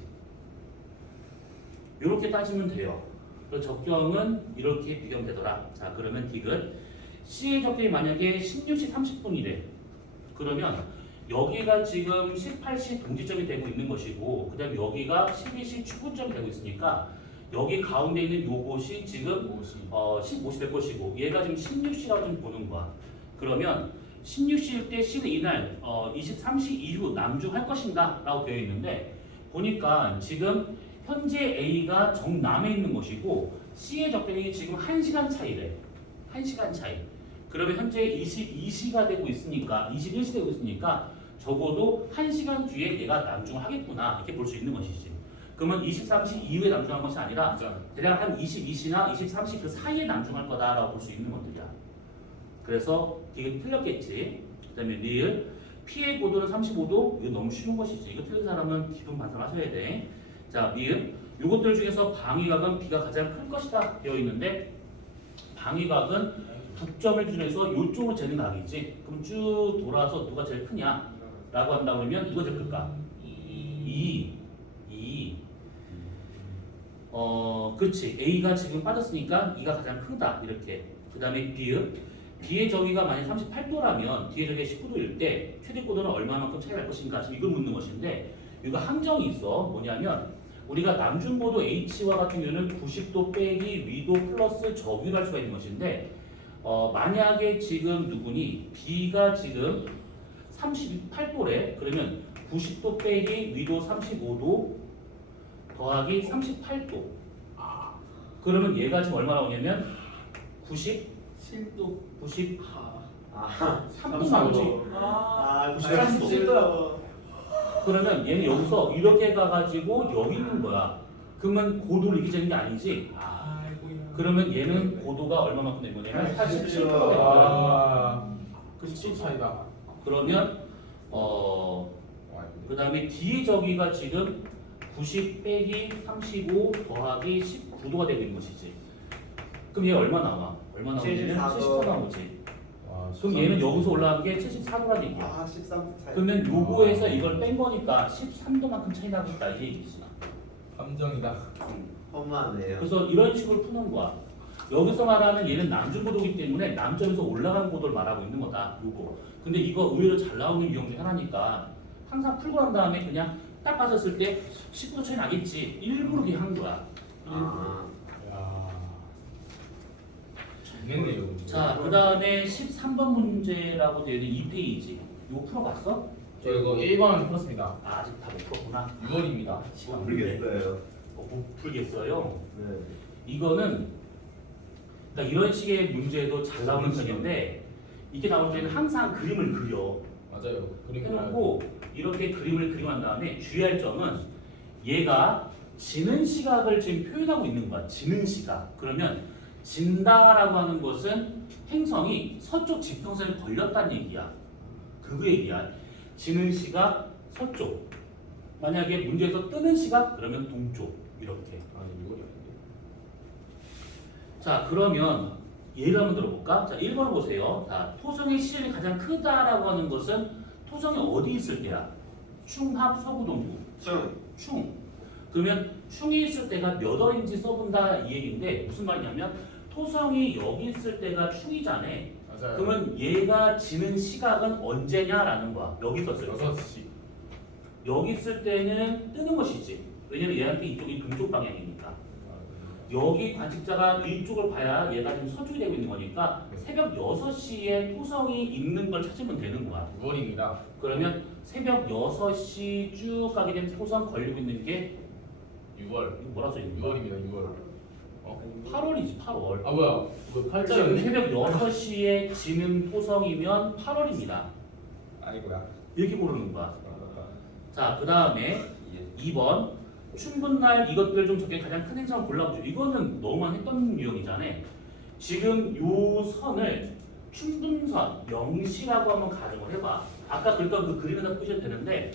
이렇게 따지면 돼요. 그래서 적경은 이렇게 비교되더라. 자 그러면 디귿 C의 적경이 만약에 16시 30분이래. 그러면 여기가 지금 18시 동지점이 되고 있는 것이고 그 다음에 여기가 12시 출근점이 되고 있으니까 여기 가운데 있는 요것이 지금 15시 될 것이고 얘가 지금 16시라고 좀 보는 거야. 그러면 16시일 때 C는 이날 23시 이후 남중할 것인가 라고 되어 있는데 보니까 지금 현재 A가 정남에 있는 것이고 C의 적경이 지금 1시간 차이래. 1시간 차이. 그러면 현재 22시가 되고 있으니까 21시 되고 있으니까 적어도 1시간 뒤에 얘가 남중을 하겠구나 이렇게 볼 수 있는 것이지. 그러면 23시 이후에 남중할 것이 아니라 대략 한 22시나 23시 그 사이에 남중할 거다라고 볼 수 있는 것들이야. 그래서 이게 틀렸겠지. 그 다음에 리을 P의 고도는 35도. 이거 너무 쉬운 것이지. 이거 틀린 사람은 기본 반성하셔야 돼. 자 미음 이것들 중에서 방위각은 B가 가장 클 것이다 되어 있는데 방위각은 북점을 기준해서 이쪽으로 재는 각이지. 그럼 쭉 돌아서 누가 제일 크냐 라고 한다 그러면 누가 제일 클까? 2 그렇지. A가 지금 빠졌으니까 2가 가장 크다 이렇게. 그 다음에 B의 저기가 만약 38도라면 D의 저기가 19도일 때 최대 고도는 얼마만큼 차이가 날 것인가 지금 이걸 묻는 것인데 이거 함정이 있어. 뭐냐면 우리가 남중고도 H와 같은 경우는 90도 빼기 위도 플러스 저위로 할 수가 있는 것인데 만약에 지금 누구니 B가 지금 38도래. 그러면 90도 빼기 위도 35도 더하기 38도. 그러면 얘가 지금 얼마 나오냐면 97도 93도 나오지. 93도. 그러면 얘는 여기서 이렇게 가가지고 여기 있는 거야. 그러면 고도를 이렇게 재는 게 아니지. 그러면 얘는 고도가 얼마만큼 되는 거냐면 87도가 되는 거야. 그렇지? 차이다. 그러면 그 다음에 D의 저기가 지금 90 빼기 35 더하기 19도가 되고 있는 것이지. 그럼 얘 얼마 나와? 얼마 나오냐면 74 나오지. 그럼 얘는 여기서 올라간 게 74도란 얘기야. 13도 차이. 그러면 요거에서 이걸 뺀 거니까 13도만큼 차이 나겠다 이 얘기지. 함정이다. 험하네요. 그래서 이런 식으로 푸는 거야. 여기서 말하는 얘는 남중고도이기 때문에 남점에서 올라간 고도를 말하고 있는 거다. 요거. 근데 이거 의외로 잘 나오는 유형 중 하나니까 항상 풀고 난 다음에 그냥 딱 봤었을 때 19도 차이 나겠지. 일부러 그냥 한 거야. 야. 잘했네요. 자, 그 다음에 13번 문제라고 되어 있는 2페이지. 이거 풀어봤어? 저 이거 1번 풀었습니다. 아, 아직 다 못 풀었구나. 6월입니다. 시간 모르겠어요. 못 풀겠어요. 네. 이거는 그러니까 이런 식의 문제도 잘 나오는 편인데 이게 나올 때는 항상 그림을 그려. 맞아요. 그림 해놓고 이렇게 그림을 그리고 난 다음에 주의할 점은 얘가 지는 시각을 지금 표현하고 있는 거야. 지는 시각. 그러면 진다라고 하는 것은 행성이 서쪽 지평선에 걸렸다는 얘기야. 그 얘기야. 지는 시각 서쪽. 만약에 문제에서 뜨는 시각 그러면 동쪽. 이렇게. 아니 6월이 아닌데. 자 그러면 예를 한번 들어볼까? 자 1번 보세요. 자 토성의 시절이 가장 크다라고 하는 것은 토성이 어디 있을 때야? 충합 서부 동부. 충. 그러면 충이 있을 때가 몇 월인지 써본다 이 얘기인데 무슨 말이냐면 토성이 여기 있을 때가 충이잖아. 맞아요. 그러면 얘가 지는 시각은 언제냐라는 거야. 여기 있었을 때. 6시. 여기 있을 때는 뜨는 것이지. 왜냐면 얘한테 이쪽이 동쪽 방향이니까. 여기 관측자가 이쪽을 봐야 얘가 지금 서쪽이 되고 있는 거니까 새벽 6시에 토성이 있는 걸 찾으면 되는 거야. 6월입니다. 그러면 새벽 6시 쭉 가게 되면 토성 걸리고 있는 게 6월. 이거 뭐라 써있는 거야? 6월입니다. 6월. 8월이지 8월. 아 뭐야? 뭐 지금 팔자였네? 새벽 6시에 지는 토성이면 8월입니다. 아이고야. 이렇게 모르는 거야. 아, 자, 그 다음에 2번 춘분날 이것들 중 적게 가장 큰 행성을 골라보죠. 이거는 너무만 했던 유형이잖아. 지금 요 선을 춘분선 0시라고 한번 가정을 해봐. 아까 그랬던 그 그림에다 pu셔도 되는데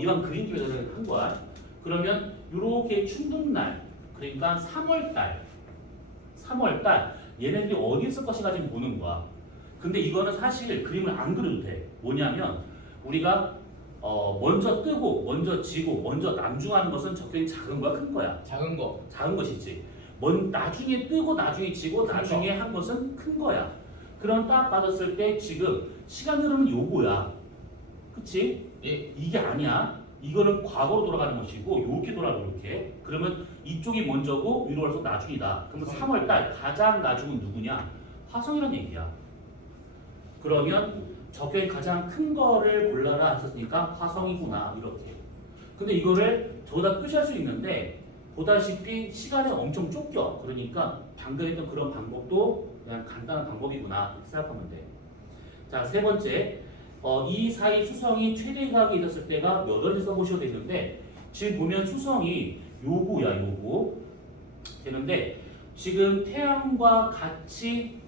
이왕 그림 쪽에서 한 거야. 그러면 요렇게 춘분날 그러니까 3월달 얘네들이 어디 있을 것인가 지금 보는 거야. 근데 이거는 사실 그림을 안 그려도 돼. 뭐냐면 우리가 먼저 뜨고 먼저 지고 먼저 남중하는 것은 적당히 작은 거야 큰 거야? 작은 거. 작은 것이지. 나중에 뜨고 나중에 지고 큰 나중에 한 것은 큰 거야. 그럼 딱 받았을 때 지금 시간 흐름은 요거야. 그치? 예. 이게 아니야. 이거는 과거로 돌아가는 것이고 이렇게 돌아가고 이렇게. 그러면 이쪽이 먼저고 위로 올라서 나중이다. 그러면 3월달 가장 나중은 누구냐? 화성이란 얘기야. 그러면 적격이 가장 큰 거를 골라라 했었으니까 화성이구나 이렇게. 근데 이거를 저보다 표시할 수 있는데 보다시피 시간이 엄청 쫓겨. 그러니까 방금 했던 그런 방법도 그냥 간단한 방법이구나 이렇게 생각하면 돼. 자, 세 번째. 이 사이 수성이 최대각에 있었을 때가 몇 월에 써보셔도 되는데 지금 보면 수성이 요거야 요거 되는데 지금 태양과 같이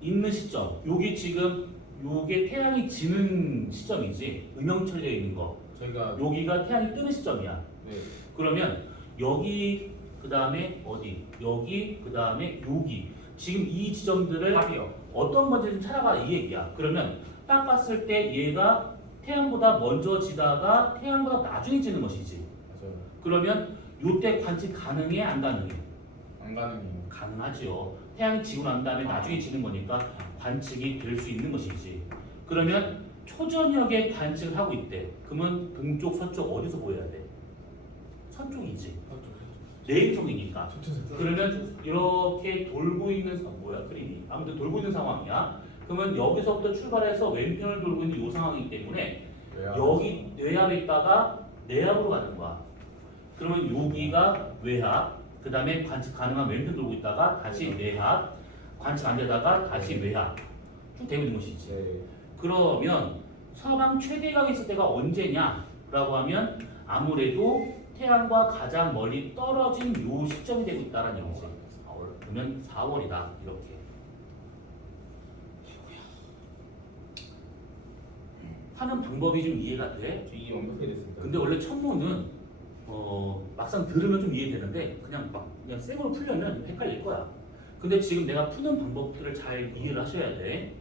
있는 시점 요게 지금 요게 태양이 지는 시점이지 음영철되어 있는 거 저희가 여기가 태양이 뜨는 시점이야. 네. 그러면 여기 그 다음에 어디 여기 그 다음에 여기 지금 이 지점들을 합이요. 어떤 건지 좀 찾아봐 이 얘기야. 그러면 딱 봤을 때 얘가 태양보다 먼저 지다가 태양보다 나중에 지는 것이지. 맞아요. 그러면 요때 관측 가능해 안 가능해? 안 가능해요. 가능하지요. 태양이 지고 난 다음에 나중에 지는 거니까 관측이 될 수 있는 것이지. 그러면 초저녁에 관측을 하고 있대. 그러면 동쪽, 서쪽 어디서 보여야 돼? 서쪽이지. 내일성이니까. 그러면 이렇게 돌고 있는 뭐야 그림이 아무튼 돌고 있는 상황이야. 그러면 여기서부터 출발해서 왼편을 돌고 있는 이 상황이기 때문에 여기 외압에 있다가 내압으로 가는 거야. 그러면 여기가 외압, 그 다음에 관측 가능한 왼편 돌고 있다가 다시 내압, 관측 안 되다가 다시 외압 쭉 되고 있는 것이지. 네. 그러면 서방 최대각에 있을 때가 언제냐라고 하면 아무래도 태양과 가장 멀리 떨어진 요 시점이 되고 있다는 얘기지. 4월. 그러면 4월이다 이렇게. 하는 방법이 좀 이해가 돼. 저 이해 완벽하게 됐습니다. 근데 원래 천문은 막상 들으면 좀 이해되는데 그냥 생으로 풀려면 헷갈릴 거야. 근데 지금 내가 푸는 방법들을 잘 이해를 하셔야 돼.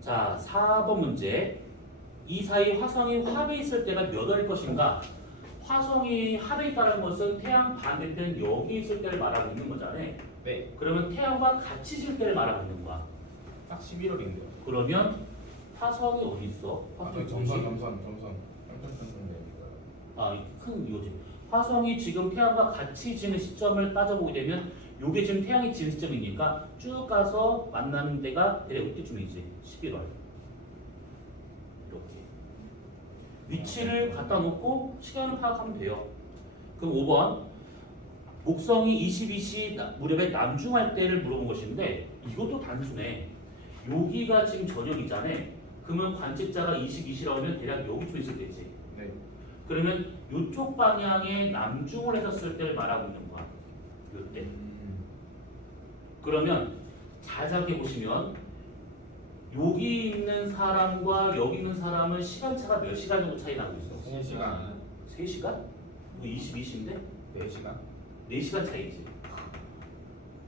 자, 4번 문제. 이 사이 화성이 합에 있을 때가 몇 월일 것인가? 화성이 합에 있다는 것은 태양 반대편 여기 있을 때를 말하고 있는 거잖아. 네. 그러면 태양과 같이 질 때를 말하고 있는 거야. 딱 11월인데요. 그러면 화성이 어디 있어? 화성이 점선. 큰 이거지. 화성이 지금 태양과 같이 지는 시점을 따져보게 되면 요게 지금 태양이 지는 시점이니까 쭉 가서 만나는 데가 대략 이때쯤이지. 11월. 이렇게. 위치를 갖다 놓고 시간을 파악하면 돼요. 그럼 5번. 목성이 22시 무렵에 남중할 때를 물어본 것인데 이것도 단순해. 여기가 지금 저녁이잖아. 그러면 관측자가 22시라고 하면 대략 여기쯤 있을 때지. 네. 그러면 이쪽 방향에 남중을 했었을 때를 말하고 있는 거야. 이때. 그러면 잘 생각해 보시면 여기 있는 사람과 여기 있는 사람은 시간차가 몇 시간 정도 차이 나고 있어? 3시간. 3시간? 이거 22시인데? 4시간. 4시간 차이지.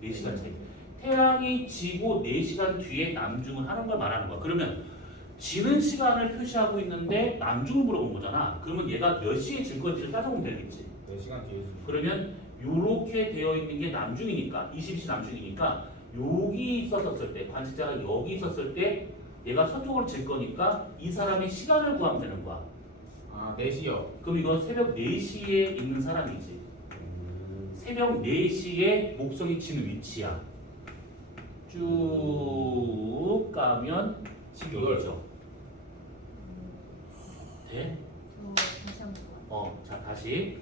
4시간 차이. 태양이 지고 4시간 뒤에 남중을 하는 걸 말하는 거야. 그러면 지는 시간을 표시하고 있는데 남중을 물어본 거잖아. 그러면 얘가 몇 시에 질 건지를 따져보면 되겠지. 4시간 뒤에. 그러면 이렇게 되어 있는 게 남중이니까 22시 남중이니까 여기 있었을 때 관측자가 여기 있었을 때 얘가 서쪽으로 질 거니까 이 사람의 시간을 구하면 되는 거야. 아 4시요. 그럼 이건 새벽 4시에 있는 사람이지. 새벽 4시에 목성이 지는 위치야. 쭉 가면 12월이죠. 돼? 다시 한번 더. 자 다시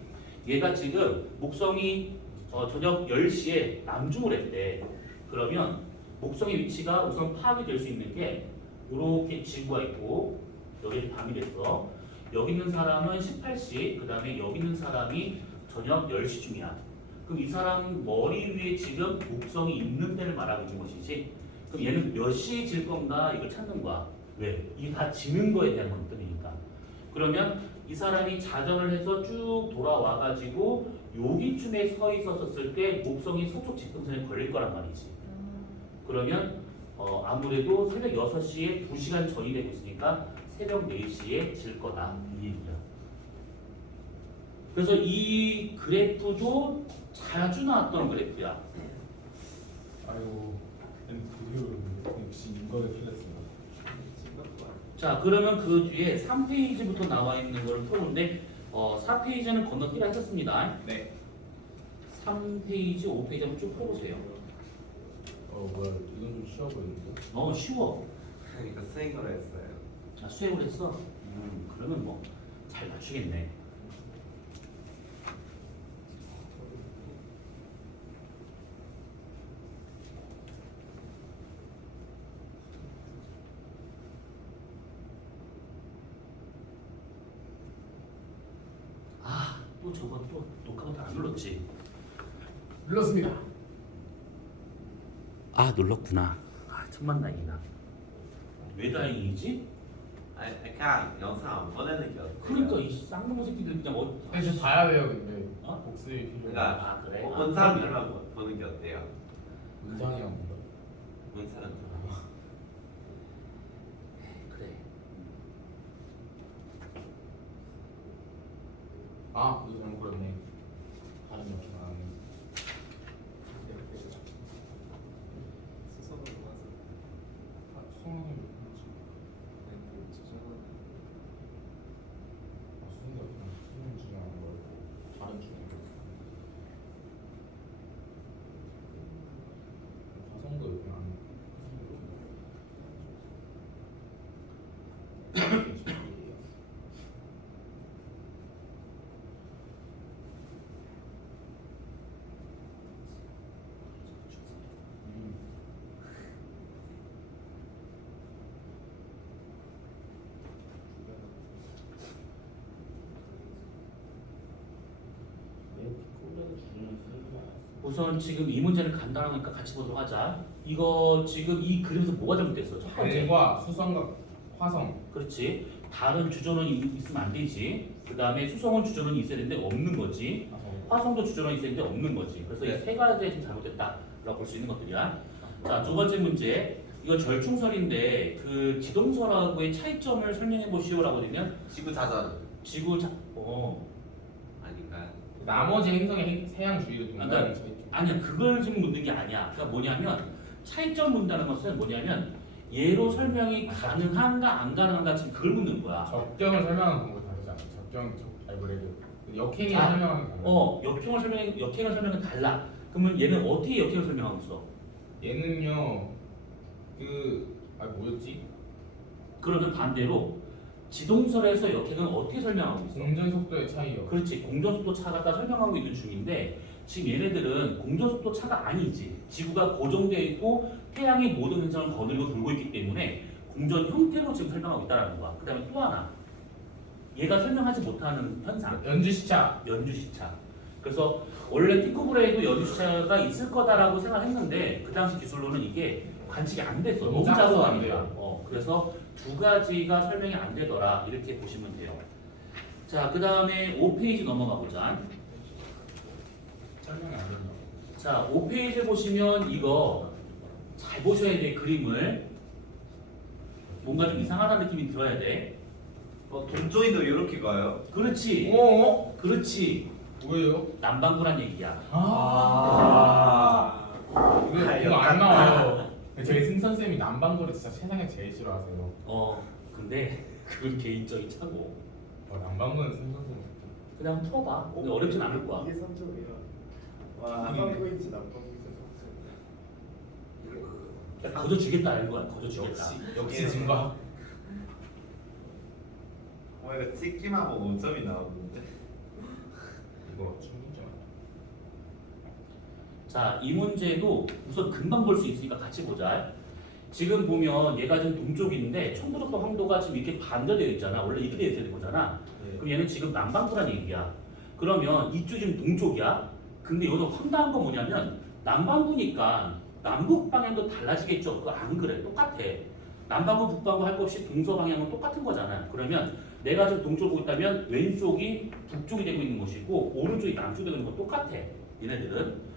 얘가 지금 목성이 저녁 10시에 남중을 했대. 그러면 목성의 위치가 우선 파악이 될 수 있는 게 이렇게 지구가 있고 여기 밤이 됐어. 여기 있는 사람은 18시, 그 다음에 여기 있는 사람이 저녁 10시쯤이야. 그럼 이 사람 머리 위에 지금 목성이 있는 데를 말하고 있는 것이지. 그럼 얘는 몇 시에 질 건가 이걸 찾는 거야. 왜? 이게 다 지는 거에 대한 것들이니까. 그러면 이 사람이 자전을 해서 쭉 돌아와가지고 여기쯤에 서 있었을 때 목성이 서쪽 직등선에 걸릴 거란 말이지. 그러면 아무래도 새벽 6시에 2시간 전이 되고 있으니까 새벽 4시에 질 거다 이 얘기야. 그래서 이 그래프도 자주 나왔던 그래프야. 아이고 역시 인간의 틀렸습니다. 생각보다 자, 그러면 그 뒤에 3페이지부터 나와 있는 걸 풀었는데 4페이지는 건너뛰기 하셨습니다. 네. 3페이지, 5페이지 한번 쭉 풀어보세요. 뭐야 이건 좀 쉬워 보이는데? 쉬워. 그러니까 수행을 했어요. 자, 수행을 했어. 그러면 뭐 잘 맞추겠네. 또 저거 또 녹화 버튼 안 눌렀지? 눌렀습니다. 눌렀구나. 천만다행이다. 왜 다행이지? 아니 그냥 영상 안 보내는 게 어때요? 그러니까 이 쌍놈의 새끼들 그냥 근데 저 봐야 돼요 근데. 어? 복수의 필요. 그러니까 그래? 본 사람들만 보는 게 어때요? 문상이랑 뭔가. 본 사람들. 그래. 이거 잘못 그렸네. 다른 이렇게 나왔네. 수선으로 가서 수성이 몇 번지? 조정은 수성이가 그냥 수성 중요한 거 다른 중요한 거. 화성도 이렇게 안. 우선 지금 이 문제는 간단하니까 같이 보도록 하자. 이거 지금 이 그림에서 뭐가 잘못됐어? 첫 번째. 달과 수성과 화성. 그렇지. 다른 주전원이 있으면 안 되지. 그 다음에 수성은 주전원이 있어야 되는데 없는 거지. 화성도 주전원이 있어야 되는데 없는 거지. 그래서 이 세 가지에 지금 잘못됐다라고 볼 수 있는 것들이야. 자, 두 번째 문제. 이거 절충설인데 그 지동설하고의 차이점을 설명해 보시오라고 되면 지구 자전 지구 아닌가요? 나머지 행성의 세양 주위를 동그라미 쳐 있죠. 아니야, 그걸 지금 묻는 게 아니야. 그러니까 뭐냐면 차이점 묻는다는 것은 뭐냐면 얘로 설명이 가능한가 안 가능한가 지금 그걸 묻는 거야. 적경을 설명하는 방법이 다르지 않아요? 그래도 역행이 자, 설명하는 방법. 역행을 설명은 달라. 그러면 얘는 어떻게 역행을 설명하고 있어? 얘는요 뭐였지? 그러면 반대로 지동설에서 역행은 어떻게 설명하고 있어? 공전 속도의 차이요. 그렇지, 공전속도 차가 다 설명하고 있는 중인데 지금 얘네들은 공전속도 차가 아니지. 지구가 고정되어 있고 태양이 모든 행성을 거느리고 돌고 있기 때문에 공전 형태로 지금 설명하고 있다는 거야. 그 다음에 또 하나, 얘가 설명하지 못하는 현상, 연주시차. 연주시차. 그래서 원래 티코브레에도 연주시차가 있을 거다라고 생각했는데 그 당시 기술로는 이게 관측이 안 됐어. 너무 작아서 작아서 안 안 돼요. 돼요. 그래서 두 가지가 설명이 안 되더라 이렇게 보시면 돼요. 자, 그 다음에 5페이지 넘어가 보자. 설명이 안 된다. 자, 5페이지 보시면 이거 잘 보셔야 돼. 그림을 뭔가 좀 이상하다는 느낌이 들어야 돼. 동쪽이도 이렇게 가요? 그렇지, 어? 그렇지. 뭐예요? 남반구란 얘기야. 이거 안 나와요. 저희 승선 쌤이 남방거리 진짜 세상에 제일 싫어하세요. 근데 그건 개인적인 차고. 남방거리 승선 쌤. 그냥 풀어봐. 근데 어렵진 않을 거야. 이게 3점이야. 와, 남방구인지 남방구인지 야, 거저 주겠다 알는 거야. 거저 주겠다. 역시 증거. 이거 찍기만 하고 5점이 나오는데 이거 충분히 자, 이 문제도 우선 금방 볼 수 있으니까 같이 보자. 지금 보면 얘가 지금 동쪽인데 청도도과 황도가 지금 이렇게 반대되어 있잖아. 원래 이렇게 되어 있어야 되잖아. 그럼 얘는 지금 남반구란 얘기야. 그러면 이쪽이 지금 동쪽이야. 근데 여기서 황당한 건 뭐냐면 남반구니까 남북 방향도 달라지겠죠. 그거 안 그래. 똑같아. 남반구, 북반구 할 것 없이 동서 방향은 똑같은 거잖아. 그러면 내가 지금 동쪽을 보고 있다면 왼쪽이 북쪽이 되고 있는 것이고 오른쪽이 남쪽이 되고 있는 건 똑같아. 얘네들은.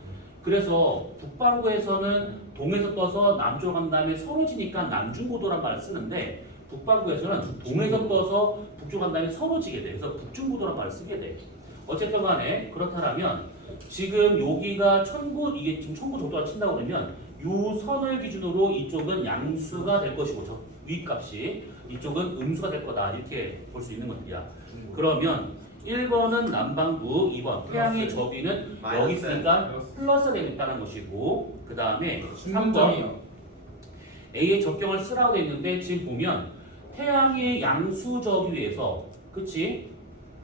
그래서 북반구에서는 동에서 떠서 남쪽으로 간 다음에 서로지니까 남중고도란 말을 쓰는데 북반구에서는 동에서 떠서 북쪽으로 간 다음에 서로지게 돼. 그래서 북중고도란 말을 쓰게 돼. 어쨌든 간에 그렇다면 지금 여기가 이게 지금 1900도가 친다고 그러면 요 선을 기준으로 이쪽은 양수가 될 것이고 저 위값이 이쪽은 음수가 될 거다 이렇게 볼 수 있는 것들이야. 그러면 1번은 남반구, 2번 태양의 저기는 여기 있으니까 플러스 되고 있다는 것이고 그 다음에 3번 순문점이요. A의 적경을 쓰라고 돼 있는데 지금 보면 태양의 양수 저기 위에서 그치?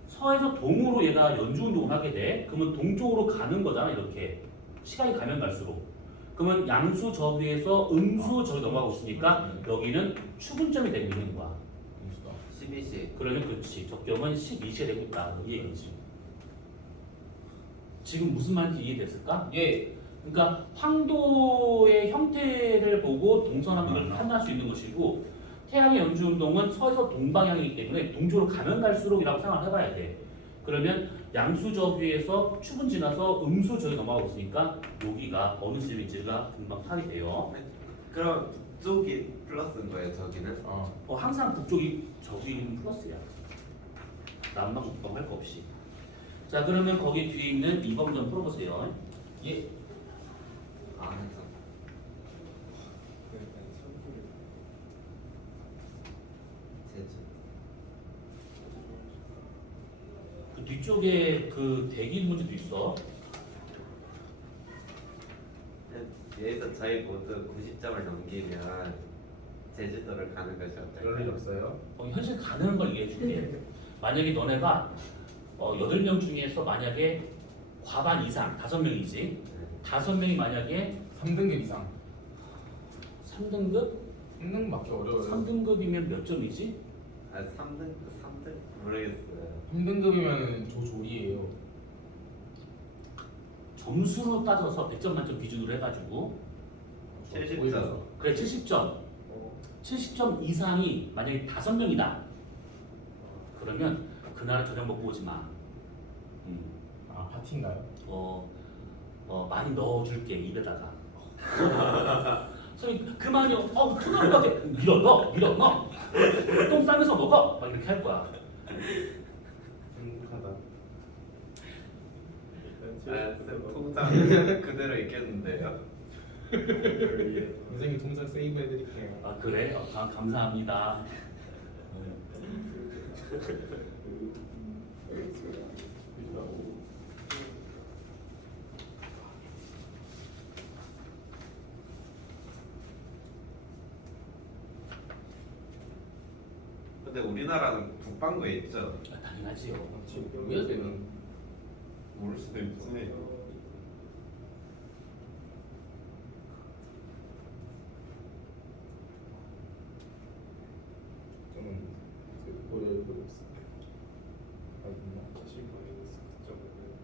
서에서 동으로 얘가 연주운동을 하게 돼. 그러면 동쪽으로 가는 거잖아 이렇게 시간이 가면 갈수록. 그러면 양수 저 위에서 음수 저기 넘어가고 있으니까 여기는 추분점이 되고 있는 거야. 12시. 그러면 그렇지. 적경은 12시에 되고 있다. 이 얘기지. 지금 무슨 말인지 이해됐을까? 예. 그러니까 황도의 형태를 보고 동서남북을 판단할 수 있는 것이고 태양의 연주 운동은 서에서 동방향이기 때문에 동쪽으로 가면 갈수록이라고 생각을 해봐야 돼. 그러면 양수 저기에서 추분 지나서 음수 저기 넘어가고 있으니까 여기가 어느 지점인지가 금방 파악이 돼요. 그럼 북쪽이 플러스인 거예요, 저기는? 항상 북쪽이 저기는 플러스야. 남방 북방 할 거 없이. 자 그러면 거기 뒤에 있는 2번 좀 풀어보세요. 예. 아, 그래서 제주. 그 뒤쪽에 그 대기 문제도 있어. 여기서 저희 모두 90점을 넘기면 제주도를 가는 것이 그럴 일 어떨까요? 없어요. 현실 가능한 걸 얘기해줄게. 만약에 너네가 8명 중에서 만약에 과반 이상 5명이지 5명이 만약에 3등급 이상. 3등급? 3등급밖에 어려워요. 3등급이면 몇 점이지? 아, 3등 모르겠어요. 3등급이면 조졸이에요. 점수로 따져서 100점 만점 기준으로 해가지고 70점. 그래 70점 70점 이상이 만약에 5명이다 그러면 그날 저녁 먹고 오지 마. 아 파티인가요? 많이 넣어줄게 입에다가. 소리 그만요. 큰일 같아. 밀어 넣어. 똥 싸면서 먹어. 막 이렇게 할 거야. 행복하다. 아, 통장 그대로 있겠는데요. 선생님 통장 세이브 해드릴게요. 아 그래? 감사합니다. 근데 우리나라는 북반구에 있죠. 당연하지요. 뭐야 쟤는? 모를 수도 있지. 저는 노래를 보고 있어요. 다시 보내겠어. 그쪽으로.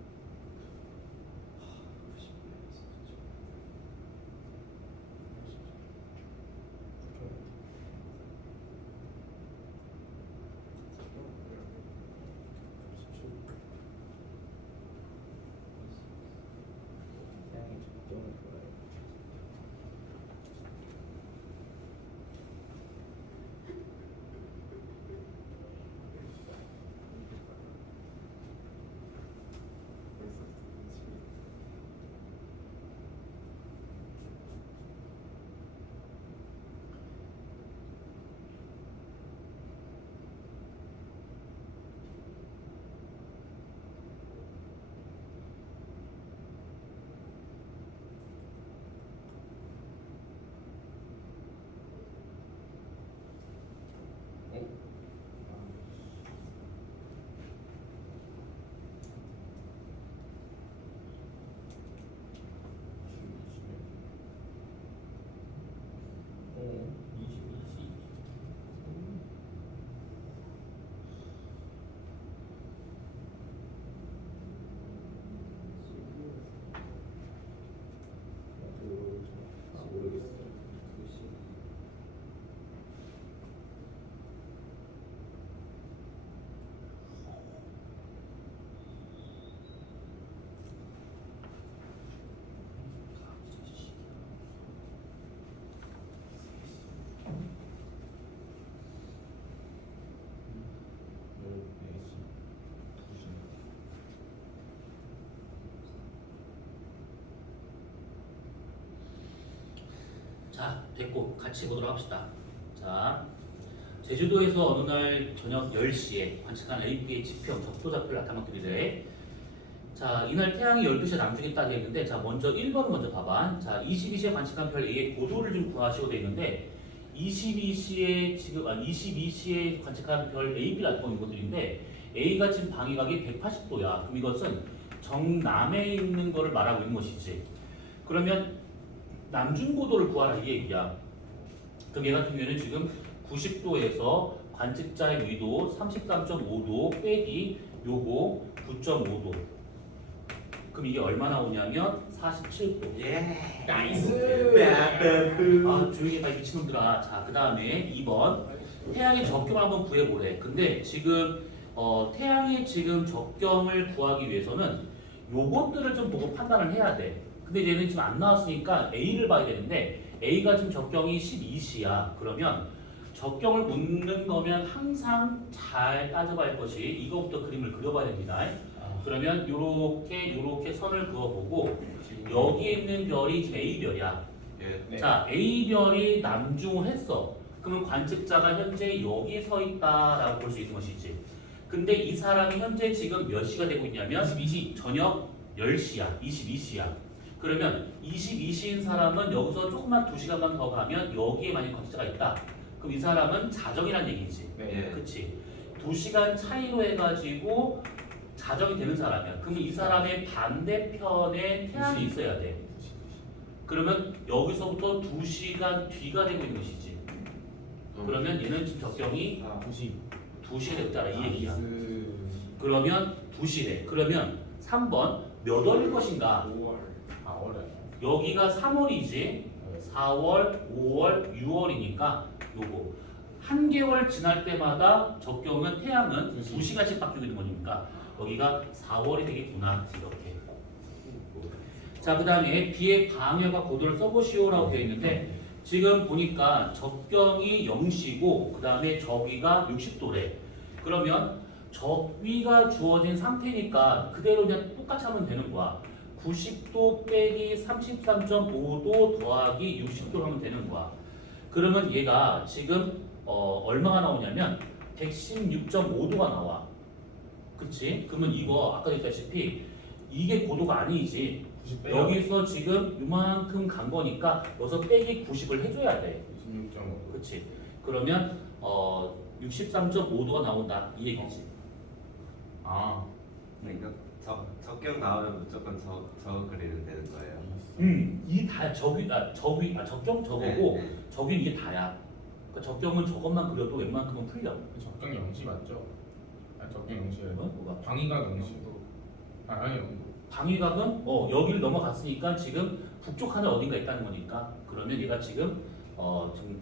됐고 같이 보도록 합시다. 자, 제주도에서 어느 날 저녁 10시에 관측한 AB의 지평 적도좌표를 나타난 것들이래. 자, 이날 태양이 12시에 남중에 되어 있는데, 자, 먼저 1번을 먼저 봐봐. 자, 22시에 관측한 별 A의 고도를 좀 구하시고 되어 있는데, 22시에 관측한 별 AB를 나타낸 것들인데, A가 지금 방위각이 180도야. 그럼 이것은 정남에 있는 거를 말하고 있는 것이지. 그러면 남중 고도를 구하라 이 얘기야. 그럼 얘 같은 경우에는 지금 90도에서 관측자의 위도 33.5도 빼기 요거 9.5도. 그럼 이게 얼마 나오냐면 47도. 예. 나이스. 아 조용히 해봐 미친놈들아. 자, 그 다음에 2번 태양의 적경을 한번 구해보래. 근데 지금 태양의 지금 적경을 구하기 위해서는 요것들을 좀 보고 판단을 해야 돼. 근데 얘는 지금 안 나왔으니까 A를 봐야 되는데, A가 지금 적경이 12시야. 그러면 적경을 묻는 거면 항상 잘 따져봐야 할 것이, 이거부터 그림을 그려봐야 됩니다. 그러면 요렇게 선을 그어보고, 여기에 있는 별이 지금 A별이야. 예. 네. 자, A별이 남중을 했어. 그러면 관측자가 현재 여기 서 있다라고 볼 수 있는 것이지. 근데 이 사람이 현재 지금 몇 시가 되고 있냐면 22시. 저녁 10시야. 22시야. 그러면 22시인 사람은 여기서 조금만 2시간만 더 가면 여기에 만약 관측자가 있다. 그럼 이 사람은 자정이란 얘기지. 예. 그치? 2시간 차이로 해가지고 자정이 되는 사람이야. 그러면 이 사람의 반대편에 태양이 있어야 돼. 그러면 여기서부터 2시간 뒤가 되고 있는 것이지. 그러면 얘는 지금 적경이 2시에 됐다 이 얘기야. 그러면 2시래. 그러면 3번 몇 월일 것인가? 5월. 4월에. 여기가 3월이지. 4월, 5월, 6월이니까 요거 한 개월 지날 때마다 적경은 태양은 2시간씩 바뀌게 되는 거니까 여기가 4월이 되겠구나. 이렇게. 자, 그 다음에 B의 방해과 고도를 써보시오라고 되어 있는데, 지금 보니까 적경이 0시고 그 다음에 저기가 60도래. 그러면 저위가 주어진 상태니까 그대로 그냥 똑같이 하면 되는 거야. 90도 빼기 33.5도 더하기 60도 하면 되는 거야. 그러면 얘가 지금 얼마가 나오냐면 116.5도가 나와. 그치? 그러면 이거 아까 얘기했다시피 이게 고도가 아니지. 90 빼요. 여기서 지금 이만큼 간 거니까 여기서 빼기 90을 해줘야 돼. 26.5. 그치? 그러면 63.5도가 나온다 이 얘기지. 아. 그러니까 적경 나오면 무조건 저 그리면 되는 거예요. 이 다 적경 저거고 네. 적인 이게 다야. 그러니까 적경은 저것만 그려도 웬만큼은 풀려. 적경 0시 맞죠? 아, 적경 0시예요. 뭐가? 방위각 0시. 아니. 방위각은 여기를 넘어갔으니까 지금 북쪽 하늘 어딘가 있다는 거니까. 그러면 얘가 지금 지금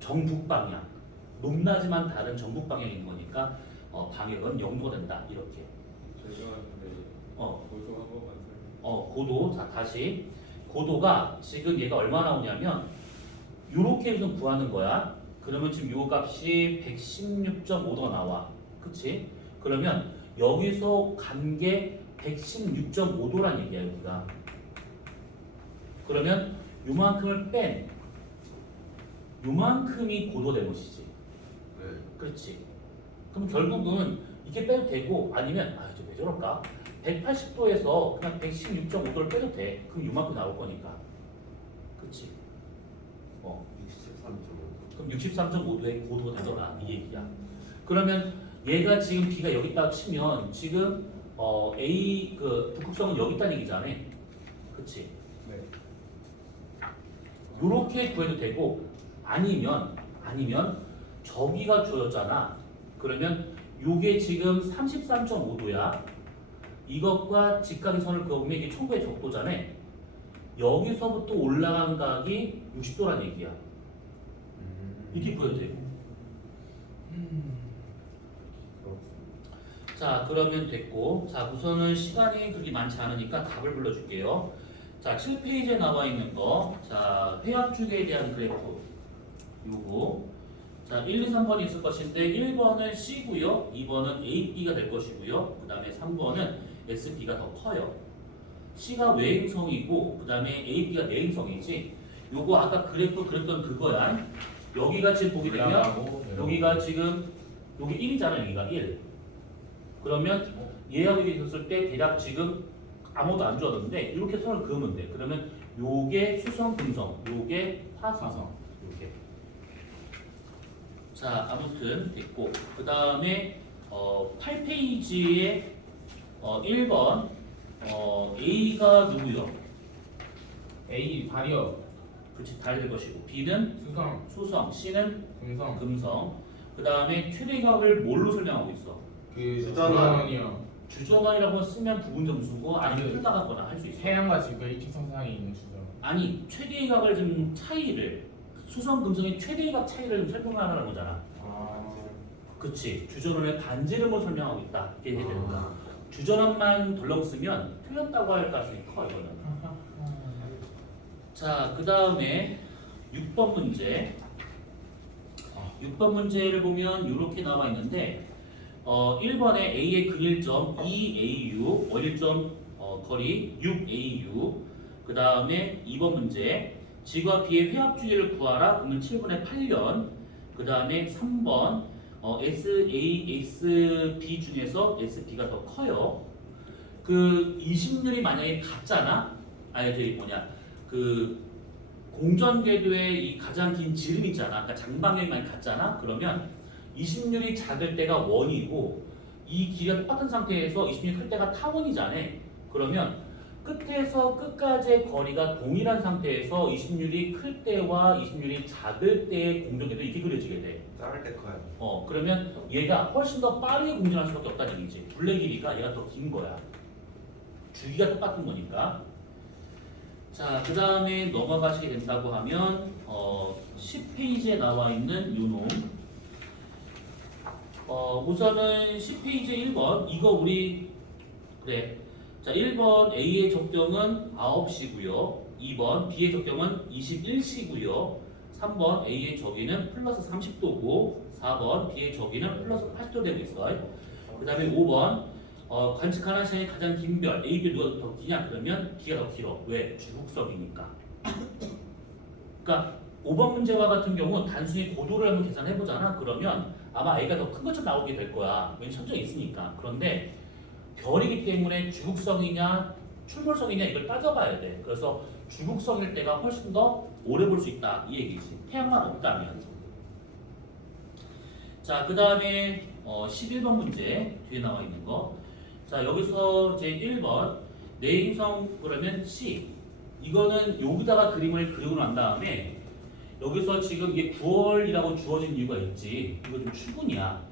정북 방향, 높나지만 다른 정북 방향에 있는 거니까 방위각은 0도가 된다 이렇게. 죄송한데 고도 한 번만 설명. 고도. 자, 다시 고도가 지금 얘가 얼마 나오냐면 요렇게 우선 구하는 거야. 그러면 지금 요 값이 116.5도가 나와. 그치? 그러면 여기서 간 게 116.5도란 얘기야 여기가. 그러면 요만큼을 뺀 요만큼이 고도된 것이지. 네. 그렇지. 그럼 결국은 이게 빼도 되고, 아니면 이제 왜 저럴까? 180도에서 그냥 116.5도를 빼도 돼. 그럼 요만큼 나올 거니까. 그렇지. 63.5도. 그럼 63.5도의 고도가 되더라 이 얘기야. 그러면 얘가 지금 B가 여기 있다고 치면 지금 A 그 북극성은 여기 있다는 얘기잖아. 그렇지. 네. 요렇게 구해도 되고, 아니면 저기가 주어졌잖아. 그러면 요게 지금 33.5도야. 이것과 직각의 선을 그어보면 이게 청구의 적도잖아. 여기서부터 올라간 각이 60도란 얘기야. 이렇게 구해도 되고. 자, 그러면 됐고, 자, 우선은 시간이 그렇게 많지 않으니까 답을 불러줄게요. 자, 7페이지에 나와 있는 거, 자, 회합축에 대한 그래프, 요거. 자, 1, 2, 3번이 있을 것인데, 1번은 C고요, 2번은 AB가 될 것이고요, 그 다음에 3번은 SB가 더 커요. C가 외행성이고, 그 다음에 AB가 내행성이지. 요거 아까 그래프 그렸던 그거야. 여기가 지금 보게 되면 올라가고 여기가 지금 여기 1이잖아. 여기가 1. 그러면 얘하고 이게 있었을 때 대략 지금 아무것도 안 주었는데 이렇게 선을 그으면 돼. 그러면 요게 수성, 금성, 요게 화성. 화성. 이렇게. 자, 아무튼 됐고 그 다음에 8페이지에 1번 A가 누구요? A 달이요. 그렇지, 달 될 것이고 B는 수성, 수성, C는 금성. 금성. 그 다음에 최대각을 뭘로 설명하고 있어? 그 주전환. 주전이요. 주전환이라고 쓰면 부분 점수고 아니면 아니, 풀다가거나 할 수 있어. 태양과 지구의 일직선상에 있는 주전. 아니 최대각을 좀 차이를 수성 금성의 최대각 차이를 좀 설명하라는 거잖아. 그치, 주전환의 반지름을 설명하고 있다. 이게 해야 되는 거야. 주전환만 덜렁 쓰면 틀렸다고 할 가능성이 커 이거는. 자, 그 다음에 6번 문제. 6번 문제를 보면 이렇게 나와 있는데 1번에 A의 근일점 2AU, 원일점 거리 6AU. 그 다음에 2번 문제 G과 B의 회합주기를 구하라. 그러면 7분의 8년. 그 다음에 3번 SASB 중에서 SB가 더 커요. 그 20률이 만약에 같잖아. 아니 저기 뭐냐 그 공전궤도의 이 가장 긴 지름 있잖아. 그러니까 장방향이 많이 같잖아. 그러면 20률이 작을 때가 원이고 이 길이가 똑같은 상태에서 20률이 클 때가 타원이잖아. 그러면 끝에서 끝까지의 거리가 동일한 상태에서 20률이 클 때와 20률이 작을 때의 공전궤도 이렇게 그려지게 돼. 작을 때 커요. 그러면 얘가 훨씬 더 빠르게 공전할 수밖에 없다는 얘기지. 둘레 길이가 얘가 더 긴 거야. 주기가 똑같은 거니까. 자, 그 다음에 넘어가시게 된다고 하면 10페이지에 나와 있는 요놈. 우선은 10페이지 1번 이거 우리 그래. 자, 1번 A의 적경은 9시고요. 2번 B의 적경은 21시고요. 3번 A의 저기는 플러스 30도고 4번 B의 저기는 플러스 80도 되고 있어요. 그 다음에 5번 관측하는 시간이 가장 긴 별 A, B 누가 더 기냐? 그러면 B가 더 길어. 왜? 주국석이니까. 그러니까 5번 문제와 같은 경우 단순히 고도를 한번 계산해보잖아. 그러면 아마 A가 더 큰 것처럼 나오게 될 거야. 왜냐면 천정이 있으니까. 그런데 별이기 때문에 주국성이냐 출몰성이냐 이걸 따져봐야 돼. 그래서 주국성일 때가 훨씬 더 오래 볼 수 있다 이 얘기지. 태양만 없다면. 자, 그 다음에 11번 문제 뒤에 나와 있는 거. 자, 여기서 이제 1번 내인성 그러면 C. 이거는 여기다가 그림을 그리고 난 다음에 여기서 지금 이게 9월이라고 주어진 이유가 있지. 이거 좀 추분이야.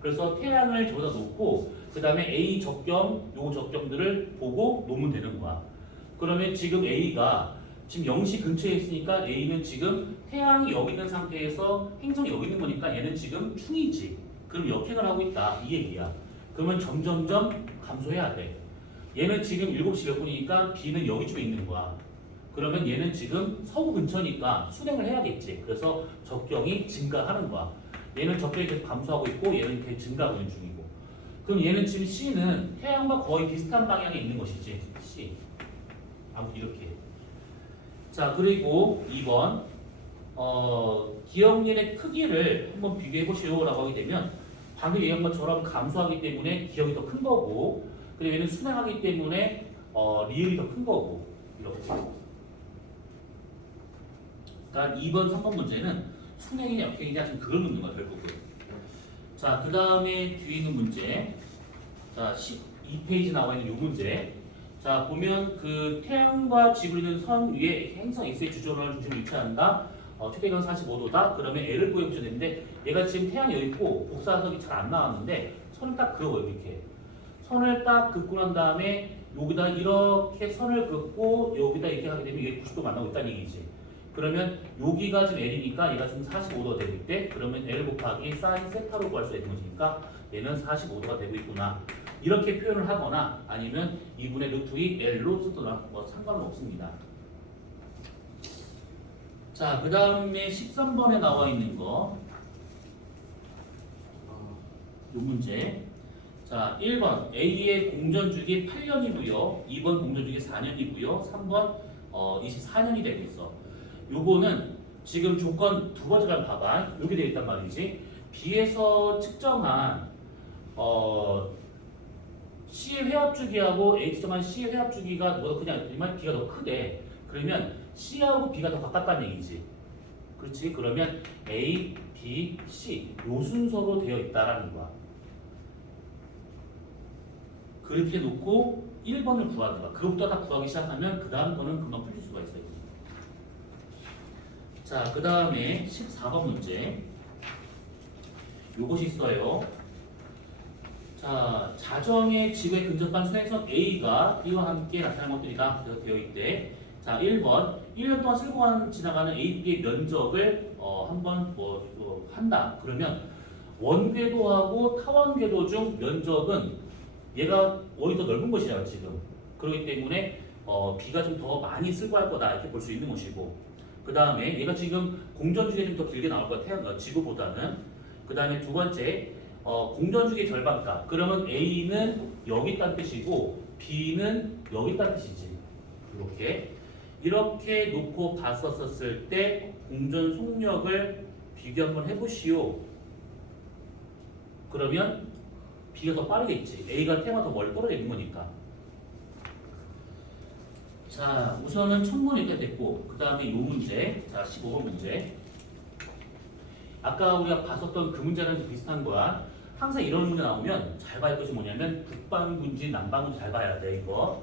그래서 태양을 저기다 놓고 그 다음에 A 적경, 요 적경들을 보고 놓으면 되는 거야. 그러면 지금 A가 지금 0시 근처에 있으니까 A는 지금 태양이 여기 있는 상태에서 행성이 여기 있는 거니까 얘는 지금 충이지. 그럼 역행을 하고 있다 이 얘기야. 그러면 점점점 감소해야 돼. 얘는 지금 7시 몇 분이니까 B는 여기쯤에 있는 거야. 그러면 얘는 지금 서부 근처니까 순행을 해야겠지. 그래서 적경이 증가하는 거야. 얘는 적경이 계속 감소하고 있고 얘는 계속 증가하고 있는 중이고. 그럼 얘는 지금 C는 태양과 거의 비슷한 방향에 있는 것이지. C. 아무튼 이렇게. 자, 그리고 2번 기억연의 크기를 한번 비교해 보시오라고 하게 되면 방금 얘기한 것처럼 감소하기 때문에 기억이 더 큰 거고 그리고 얘는 순행하기 때문에 리을이 더 큰 거고 이렇게. 그러니까 2번, 3번 문제는 순행이냐 역행이냐 지금 그걸 묻는 거야 결국은. 자, 그 다음에 뒤에 있는 문제. 자, 12페이지 나와 있는 이 문제. 자, 보면 그 태양과 지구를 있는 선 위에 행성 X의 주전원을 중심으로 위치한다. 최대각 45도다. 그러면 L을 구해보셔야 되는데 얘가 지금 태양이 여기 있고 복사석이 잘 안 나왔는데 선을 딱 그어요 이렇게. 선을 딱 긋고 난 다음에 여기다 이렇게 선을 긋고 여기다 이렇게 하게 되면 이게 90도 만나고 있다는 얘기지. 그러면 여기가 지금 L이니까 얘가 지금 45도가 되고 있대. 그러면 L 곱하기 사인 세타로 구할 수 있는 것이니까 얘는 45도가 되고 있구나. 이렇게 표현을 하거나 아니면 2분의 루트 2 L로 쓰거나 뭐 상관은 없습니다. 자, 그 다음에 13번에 나와 있는 거. 요 문제. 자, 1번 A의 공전주기 8년이고요. 2번 공전주기 4년이고요. 3번 24년이 되고 있어. 요거는 지금 조건 두 번째가 봐봐. 여기 되어 있단 말이지. B에서 측정한 C의 회합 주기하고 A 측정한 C의 회합 주기가 뭐 그냥 이만 B가 더 크대. 그러면 C하고 B가 더 가깝다는 얘기지. 그렇지? 그러면 A, B, C 요 순서로 되어 있다라는 거야. 그렇게 놓고 1번을 구하는 거야. 그것부터 다 구하기 시작하면 그 다음 거는 금방 풀릴 수가 있어요. 자, 그 다음에 14번 문제. 요것이 있어요. 자, 자정의 지구에 근접한 수행선 A가 B와 함께 나타나는 것들이다 되어 있대. 자, 1번 1년 동안 쓸고 지나가는 A, B의 면적을 한번 한다. 그러면 원궤도하고 타원궤도 중 면적은 얘가 오히려 더 넓은 것이야 지금. 그렇기 때문에 B가 좀 더 많이 쓸고 할 거다 이렇게 볼 수 있는 것이고. 그 다음에 얘가 지금 공전주기가 좀 더 길게 나올 거야 지구보다는. 그 다음에 두 번째 공전주기 절반값. 그러면 A는 여기 있다는 뜻이고 B는 여기 있다는 뜻이지. 이렇게 놓고 봤었을 때 공전 속력을 비교 한번 해보시오. 그러면 B가 더 빠르겠지. A가 태가 더 멀리 떨어져 있는 거니까. 자, 우선은 천문이 됐고, 그 다음에 이 문제, 자 15번 문제. 아까 우리가 봤었던 그 문제랑 좀 비슷한 거야. 항상 이런 문제 나오면 잘 봐야 할 것이 뭐냐면 북반군지 남반군지 잘 봐야 돼 이거.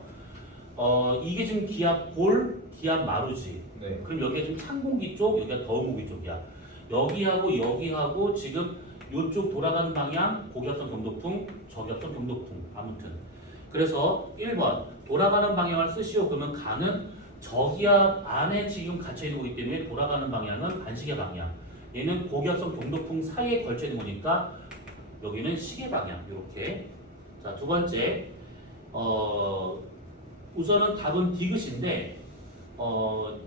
이게 지금 기압 골, 기압 마루지. 네. 그럼 여기가 지금 찬 공기 쪽, 여기가 더운 공기 쪽이야. 여기하고 지금 이쪽 돌아가는 방향 고기압성 경도풍, 저기압성 경도풍. 아무튼 그래서 1번 돌아가는 방향을 쓰시오. 그러면 가는 저기압 안에 지금 갇혀 있는 거기 때문에 돌아가는 방향은 반시계 방향. 얘는 고기압성 경도풍 사이에 걸쳐 있는 거니까 여기는 시계 방향. 이렇게. 자, 두 번째 우선은 답은 디귿인데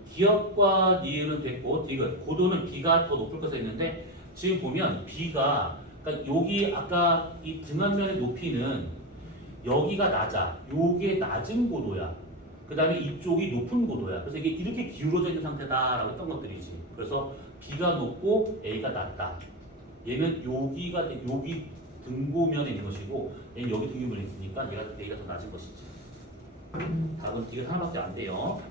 기역과 니은은 됐고 디귿 고도는 B가 더 높을 것으로 있는데 지금 보면 B가 그러니까 여기 아까 이 등한면의 높이는 여기가 낮아. 요게 낮은 고도야. 그 다음에 이쪽이 높은 고도야. 그래서 이게 이렇게 기울어져 있는 상태다라고 했던 것들이지. 그래서 B가 높고 A가 낮다. 얘는 여기 등고면에 있는 것이고 얘는 여기 등고면에 있으니까 A가 더 낮은 것이지. 답은 디귿 하나밖에 안 돼요.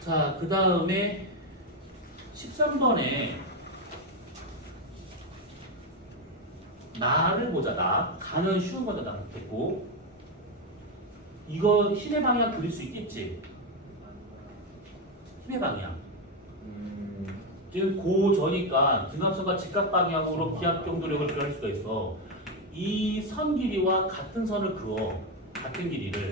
자, 그 다음에 13번에 나를 보자. 가는 쉬운 거다. 나 됐고 이거 힘의 방향 그릴 수 있겠지? 힘의 방향 지금 고저니까 등압선과 직각 방향으로 기압 경도력을 표현할 수가 있어. 이 선 길이와 같은 선을 그어. 같은 길이를.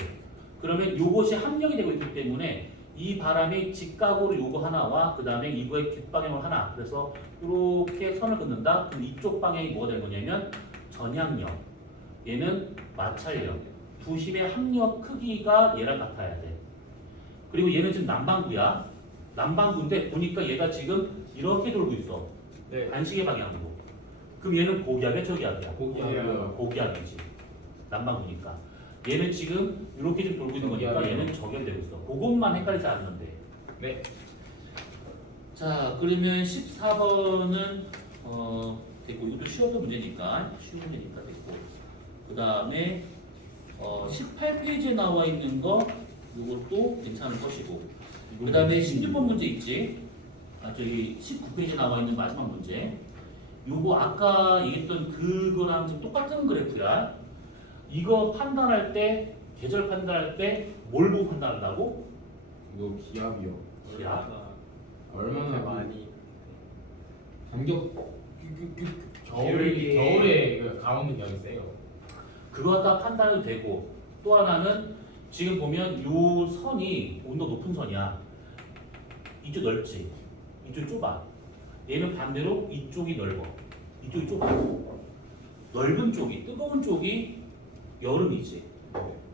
그러면 이것이 합력이 되고 있기 때문에 이 바람이 직각으로 요거 하나와 그 다음에 이거의 뒷방향으로 하나. 그래서 이렇게 선을 긋는다. 그럼 이쪽 방향이 뭐가 되는 거냐면 전향력. 얘는 마찰력. 두 힘의 합력 크기가 얘랑 같아야 돼. 그리고 얘는 지금 남반구야. 남반구인데 보니까 얘가 지금 이렇게 돌고 있어. 네. 반시계 방향으로. 그럼 얘는 고기압이야, 저기압이야? 고기압이요. 고기압이지. 남반구니까. 얘는 지금 이렇게 좀 돌고 있는 거니까 저기압이요. 얘는 저기압되고 있어. 그것만 헷갈리지 않으면 돼. 네. 자, 그러면 14번은 됐고 이것도 쉬웠던 문제니까 쉬운 문제니까 됐고 그 다음에 18페이지에 나와 있는 거 이것도 괜찮을 것이고 그 다음에 16번 문제 있지? 저기 19페이지에 나와 있는 마지막 문제. 요거 아까 얘기했던 그거랑 좀 똑같은 그래프야. 이거 판단할 때 계절 판단할 때 뭘 보고 판단한다고? 이거 기압이요. 기압? 얼마나 많이 간격 기울기. 겨울에 그 강원 능력이 세요. 그거 갖다 판단해도 되고 또 하나는 지금 보면 요 선이 온도 높은 선이야. 이쪽 넓지? 이쪽 좁아. 얘는 반대로 이쪽이 넓어. 이쪽이 좁아. 넓은 쪽이 뜨거운 쪽이 여름이지.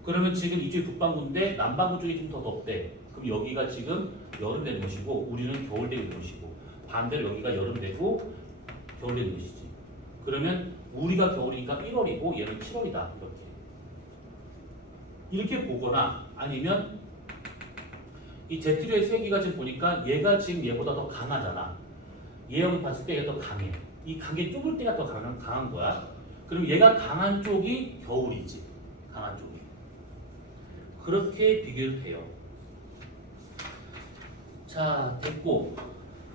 그러면 지금 이쪽이 북반구인데 남반구 쪽이 좀 더 덥대. 그럼 여기가 지금 여름 되는 것이고 우리는 겨울 되는 것이고 반대로 여기가 여름 되고 겨울 되는 것이지. 그러면 우리가 겨울이니까 1월이고 얘는 7월이다. 이렇게 보거나 아니면 이 Z류의 세기가 지금 보니까 얘가 지금 얘보다 더 강하잖아. 얘형 봤을 때 얘가 더 강해. 이 간격 좁을 때가 더 강한 거야. 그럼 얘가 강한 쪽이 겨울이지. 강한 쪽이. 그렇게 비교를 돼요. 자, 됐고.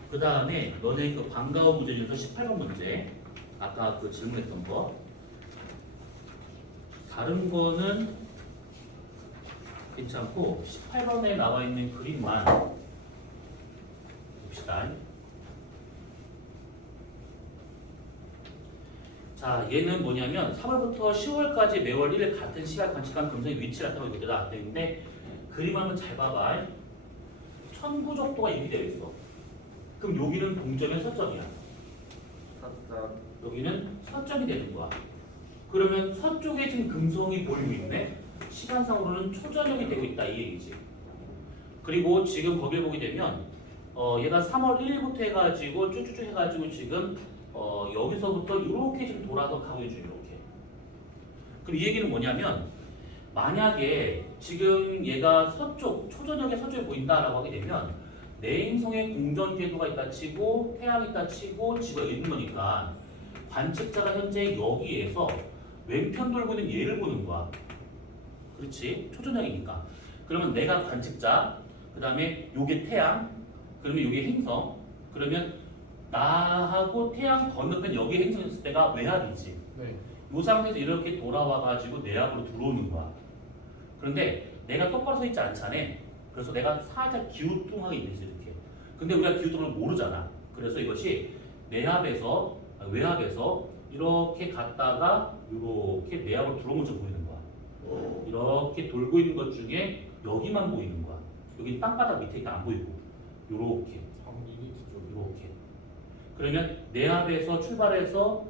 그 다음에 너네 그 반가운 문제 중에서 18번 문제. 아까 그 질문했던 거. 다른 거는 괜찮고 18번에 나와 있는 그림만 봅시다. 자, 얘는 뭐냐면 3월부터 10월까지 매월 1일 같은 시간 관측한 금성의 위치를 나타내고 이렇게 나왔는데 그림 한번 잘 봐봐. 천구적도가 이렇게 되어 있어. 그럼 여기는 동점이야, 서점이야? 살짝 여기는 서점이 되는 거야. 그러면 서쪽에 지금 금성이 보이고 있네. 시간상으로는 초저녁이 되고 있다 이 얘기지. 그리고 지금 거기를 보게 되면 얘가 3월 1일부터 해가지고 쭉쭉쭉 해가지고 지금 여기서부터 이렇게 지금 돌아서 가고 있죠. 이렇게. 그럼 이 얘기는 뭐냐면 만약에 지금 얘가 서쪽 초저녁에 서쪽에 보인다라고 하게 되면 내 행성에 공전 궤도가 있다 치고 태양이 있다 치고 지구가 있는 거니까 관측자가 현재 여기에서 왼편 돌고 있는 얘를 보는 거야. 그렇지? 초저녁이니까. 그러면 내가 관측자, 그 다음에 요게 태양, 그러면 요게 행성, 그러면 나하고 태양 건너편 여기 행성 있을 때가 외압이지. 네. 요 상태에서 이렇게 돌아와가지고 내압으로 들어오는 거야. 그런데 내가 똑바로 서 있지 않잖아. 그래서 내가 살짝 기우뚱하게 있는 거지 이렇게. 근데 우리가 기우뚱을 모르잖아. 그래서 이것이 외압에서 이렇게 갔다가 이렇게 내압으로 들어온 것처럼 보이는 거야. 이렇게 돌고 있는 것 중에 여기만 보이는 거야. 여기 땅바닥 밑에 안 보이고 요렇게 이렇게. 그러면 외압에서 출발해서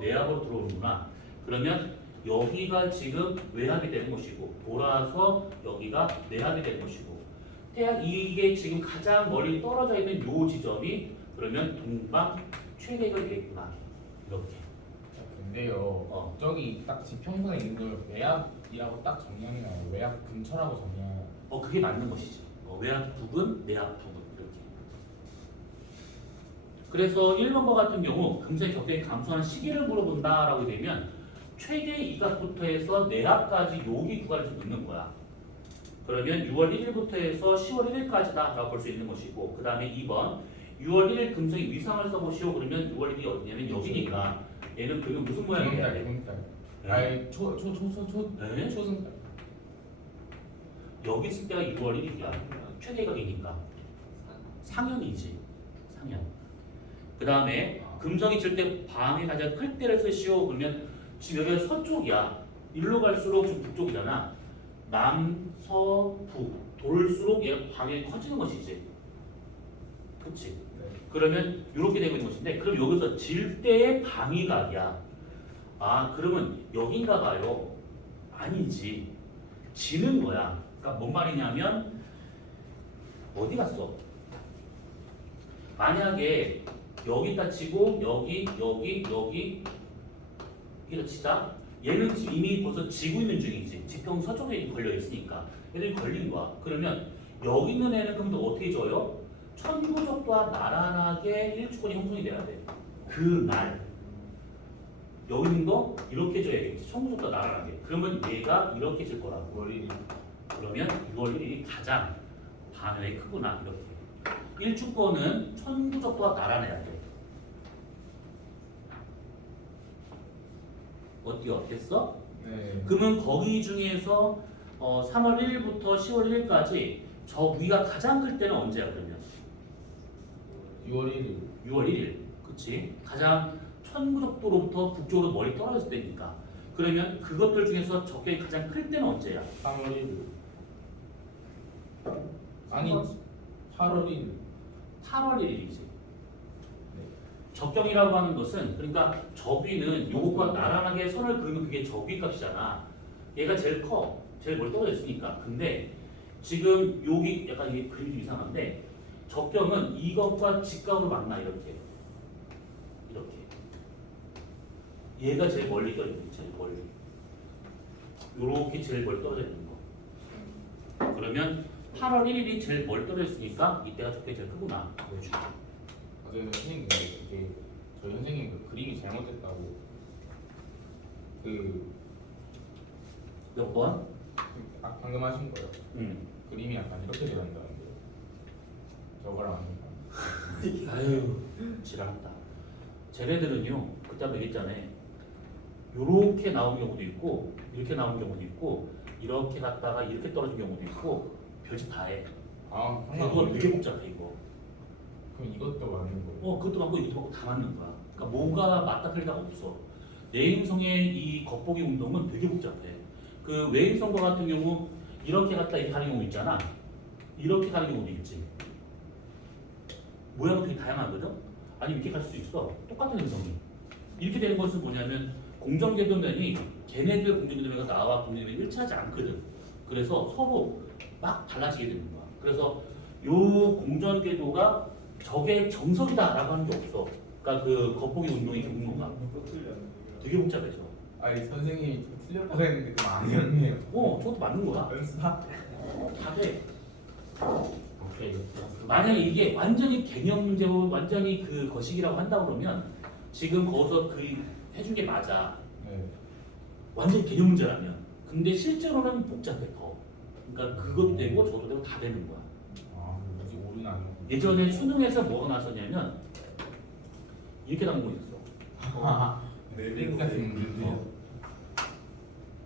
내압으로 들어오는구나. 그러면 여기가 지금 외압이 되는 것이고 돌아서 여기가 내압이 되는 것이고 태양 이게 지금 가장 멀리 떨어져 있는 요 지점이 그러면 동방 최대가 되겠구나. 이렇게. 근데요. 저기 딱 지평선에 있는 걸 외압이라고 딱 정의하나요? 외압 근처라고 정의하나요? 그게 맞는 것이지. 외압 부근, 내압 부근 이렇게. 그래서 1번과 같은 경우 금성의 격변이 감소한 시기를 물어본다라고 되면 최대 이각부터 해서 내압까지 여기 구간을 좀 넣는 거야. 그러면 6월 1일부터 해서 10월 1일까지다라고 볼 수 있는 것이고 그 다음에 2번 6월 1일 금성의 위상을 써보시오. 그러면 6월 1일이 어디냐면 여기니까 얘는 그러면 무슨 모양이야? 보름달. 네. 아니 네? 초승달. 여기 있을 때가 6월 1일이야. 최대각이니까. 상현이지. 상현. 그 다음에 금성이 질 때 방이 가장 클 때를 쓰시오. 그러면 지금 여기가 서쪽이야. 일로 갈수록 좀 북쪽이잖아. 남서북 돌수록 얘가 방이 커지는 것이지. 그렇지? 그러면 이렇게 되고 있는 것인데 그럼 여기서 질 때의 방위각이야. 그러면 여긴가 봐요. 아니지. 지는 거야. 그러니까 뭔 말이냐면 어디 갔어? 만약에 여기다 치고 여기 이렇게 치자. 얘는 지금 이미 벌써 지고 있는 중이지. 지평 서쪽에 걸려 있으니까 얘들이 걸린 거야. 그러면 여기 있는 애는 그럼 또 어떻게 져요? 천구적도와 나란하게 일주권이 형성이 돼야 돼. 그날 여기 있는 거 이렇게 져야겠지. 천구적도와 나란하게. 그러면 얘가 이렇게 질 거라고. 6월 1일. 그러면 6월 1일이 가장 반응이 크구나. 이렇게. 일주권은 천구적도와 나란해야 돼. 어땠어? 네. 그러면 거기 중에서 3월 1일부터 10월 1일까지 저 위가 가장 클 때는 언제야 그러면? 6월 1일. 6월 1일. 그치? 가장 천구적도로부터 북쪽으로 멀리 떨어졌을 때니까. 그러면 그것들 중에서 적격이 가장 클 때는 언제야? 3월 1일. 아니 8월 1일. 8월 1일이지. 적경이라고 하는 것은 그러니까 저위는 요것과 나란하게 선을 그리면 그게 저위 값이잖아. 얘가 제일 커. 제일 멀리 떨어져 있으니까. 근데 지금 여기 약간 이게 그림이 좀 이상한데 적경은 이것과 직각으로 만나 이렇게. 얘가 제일 멀리 떨어져 있는 제일 멀리. 요렇게 제일 멀리 떨어져 있는 거. 그러면 8월 1일이 제일 멀리 떨어져 있으니까 이때가 적게 제일 크구나. 보여주죠. 어제 선생님 근데 이게 저희 선생님 그 그림이 잘못됐다고 그 몇 번? 방금 하신 거예요. 응. 그림이 약간 이렇게 들어간다는데 저거랑 아닌가? 아유, 지랄한다. 쟤네들은요, 그때 한번 얘기했잖아요. 요렇게 나온 경우도 있고, 이렇게 나온 경우도 있고, 이렇게 갔다가 이렇게 떨어진 경우도 있고, 별짓 다 해. 아 이거 되게 복잡해, 이거. 그럼 이것도 맞는 거예요? 그것도 맞고 이것도 맞고 다 맞는 거야. 그러니까 뭐가 맞다 틀리다가 없어. 내행성의 이 겉보기 운동은 되게 복잡해. 그 외행성과 같은 경우 이렇게 갔다 이렇게 가는 경우 있잖아. 이렇게 가는 경우도 있지. 모양은 되게 다양하거든. 아니 이렇게 갈 수도 있어. 똑같은 행성이. 이렇게 되는 것은 뭐냐면 공전궤도면이 걔네들 공전궤도면과 나와 공전궤도면이 일치하지 않거든. 그래서 서로 막 달라지게 되는 거야. 그래서 요 공전궤도가 적의 정석이다라고 하는 게 없어. 그러니까 그 겉보기 운동이 경로가 또 틀렸네. 되게 복잡해져. 아니 선생님이 틀렸다고 했는데 그건 아니었네요. 저것도 맞는 거야. 연습하? 다 돼. 오케이. 만약에 이게 완전히 개념 문제고 완전히 그 거식이라고 한다 그러면 지금 거기서 그 해준 게 맞아. 네. 완전 개념 문제라면. 근데 실제로는 복잡해 더. 그러니까 그것도 되고 저도 되고 다 되는 거야. 아 뭐지 오류는 아니고. 예전에 수능에서 뭐가 나왔었냐면 이렇게 나온 거 있었어. 내빙 같은 문제인데요.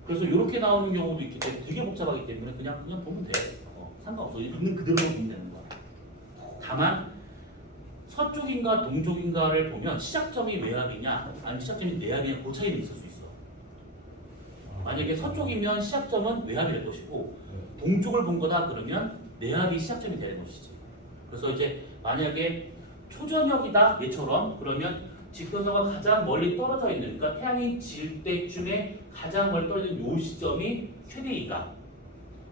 그래서 이렇게 나오는 경우도 있기 때문에 되게 복잡하기 때문에 그냥 보면 돼. 상관없어. 있는 그대로 보면 되는 거야. 다만 서쪽인가 동쪽인가를 보면 시작점이 외압이냐 아니면 시작점이 내압이냐 그 차이는 있을 수 있어. 만약에 서쪽이면 시작점은 외압이 될 것이고 동쪽을 본 거다 그러면 내압이 시작점이 되는 것이지. 그래서 이제 만약에 초저녁이다 얘처럼 그러면 직선서가 가장 멀리 떨어져 있는 그러니까 태양이 질 때쯤에 가장 멀리 떨어져 있는 요 시점이 최대이가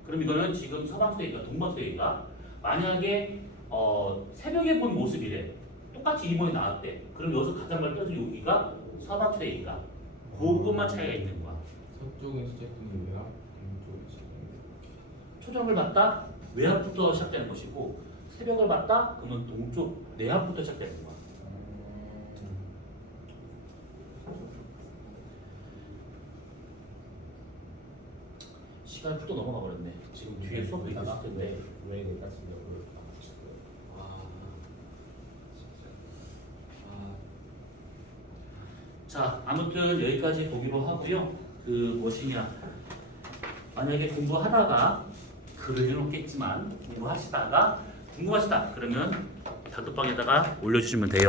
그럼 이거는 지금 서방수대이가 동방수대이가 만약에 새벽에 본 모습이래 똑같이 이모에 나왔대 그럼 여기서 가장 멀리 떨어진 여기가 서방수대이가 그것만 차이가 있는 거야. 서쪽은 시작점이 외야, 동쪽은 시작점이. 초저녁을 봤다 외압부터 시작되는 것이고 새벽을 봤다 그러면 동쪽 내압부터 시작되는 거야. 시간이 훌쩍 넘어가 버렸네. 지금 뒤에 수업도 있을 텐데. 왜 내가 진짜 그걸 안 붙였어요? 자, 아무튼 여기까지 보기로 하고요. 그 무엇이냐? 만약에 공부하다가 글을 해놓겠지만 공부하시다가 궁금하시다 그러면 단톡방에다가 올려주시면 돼요.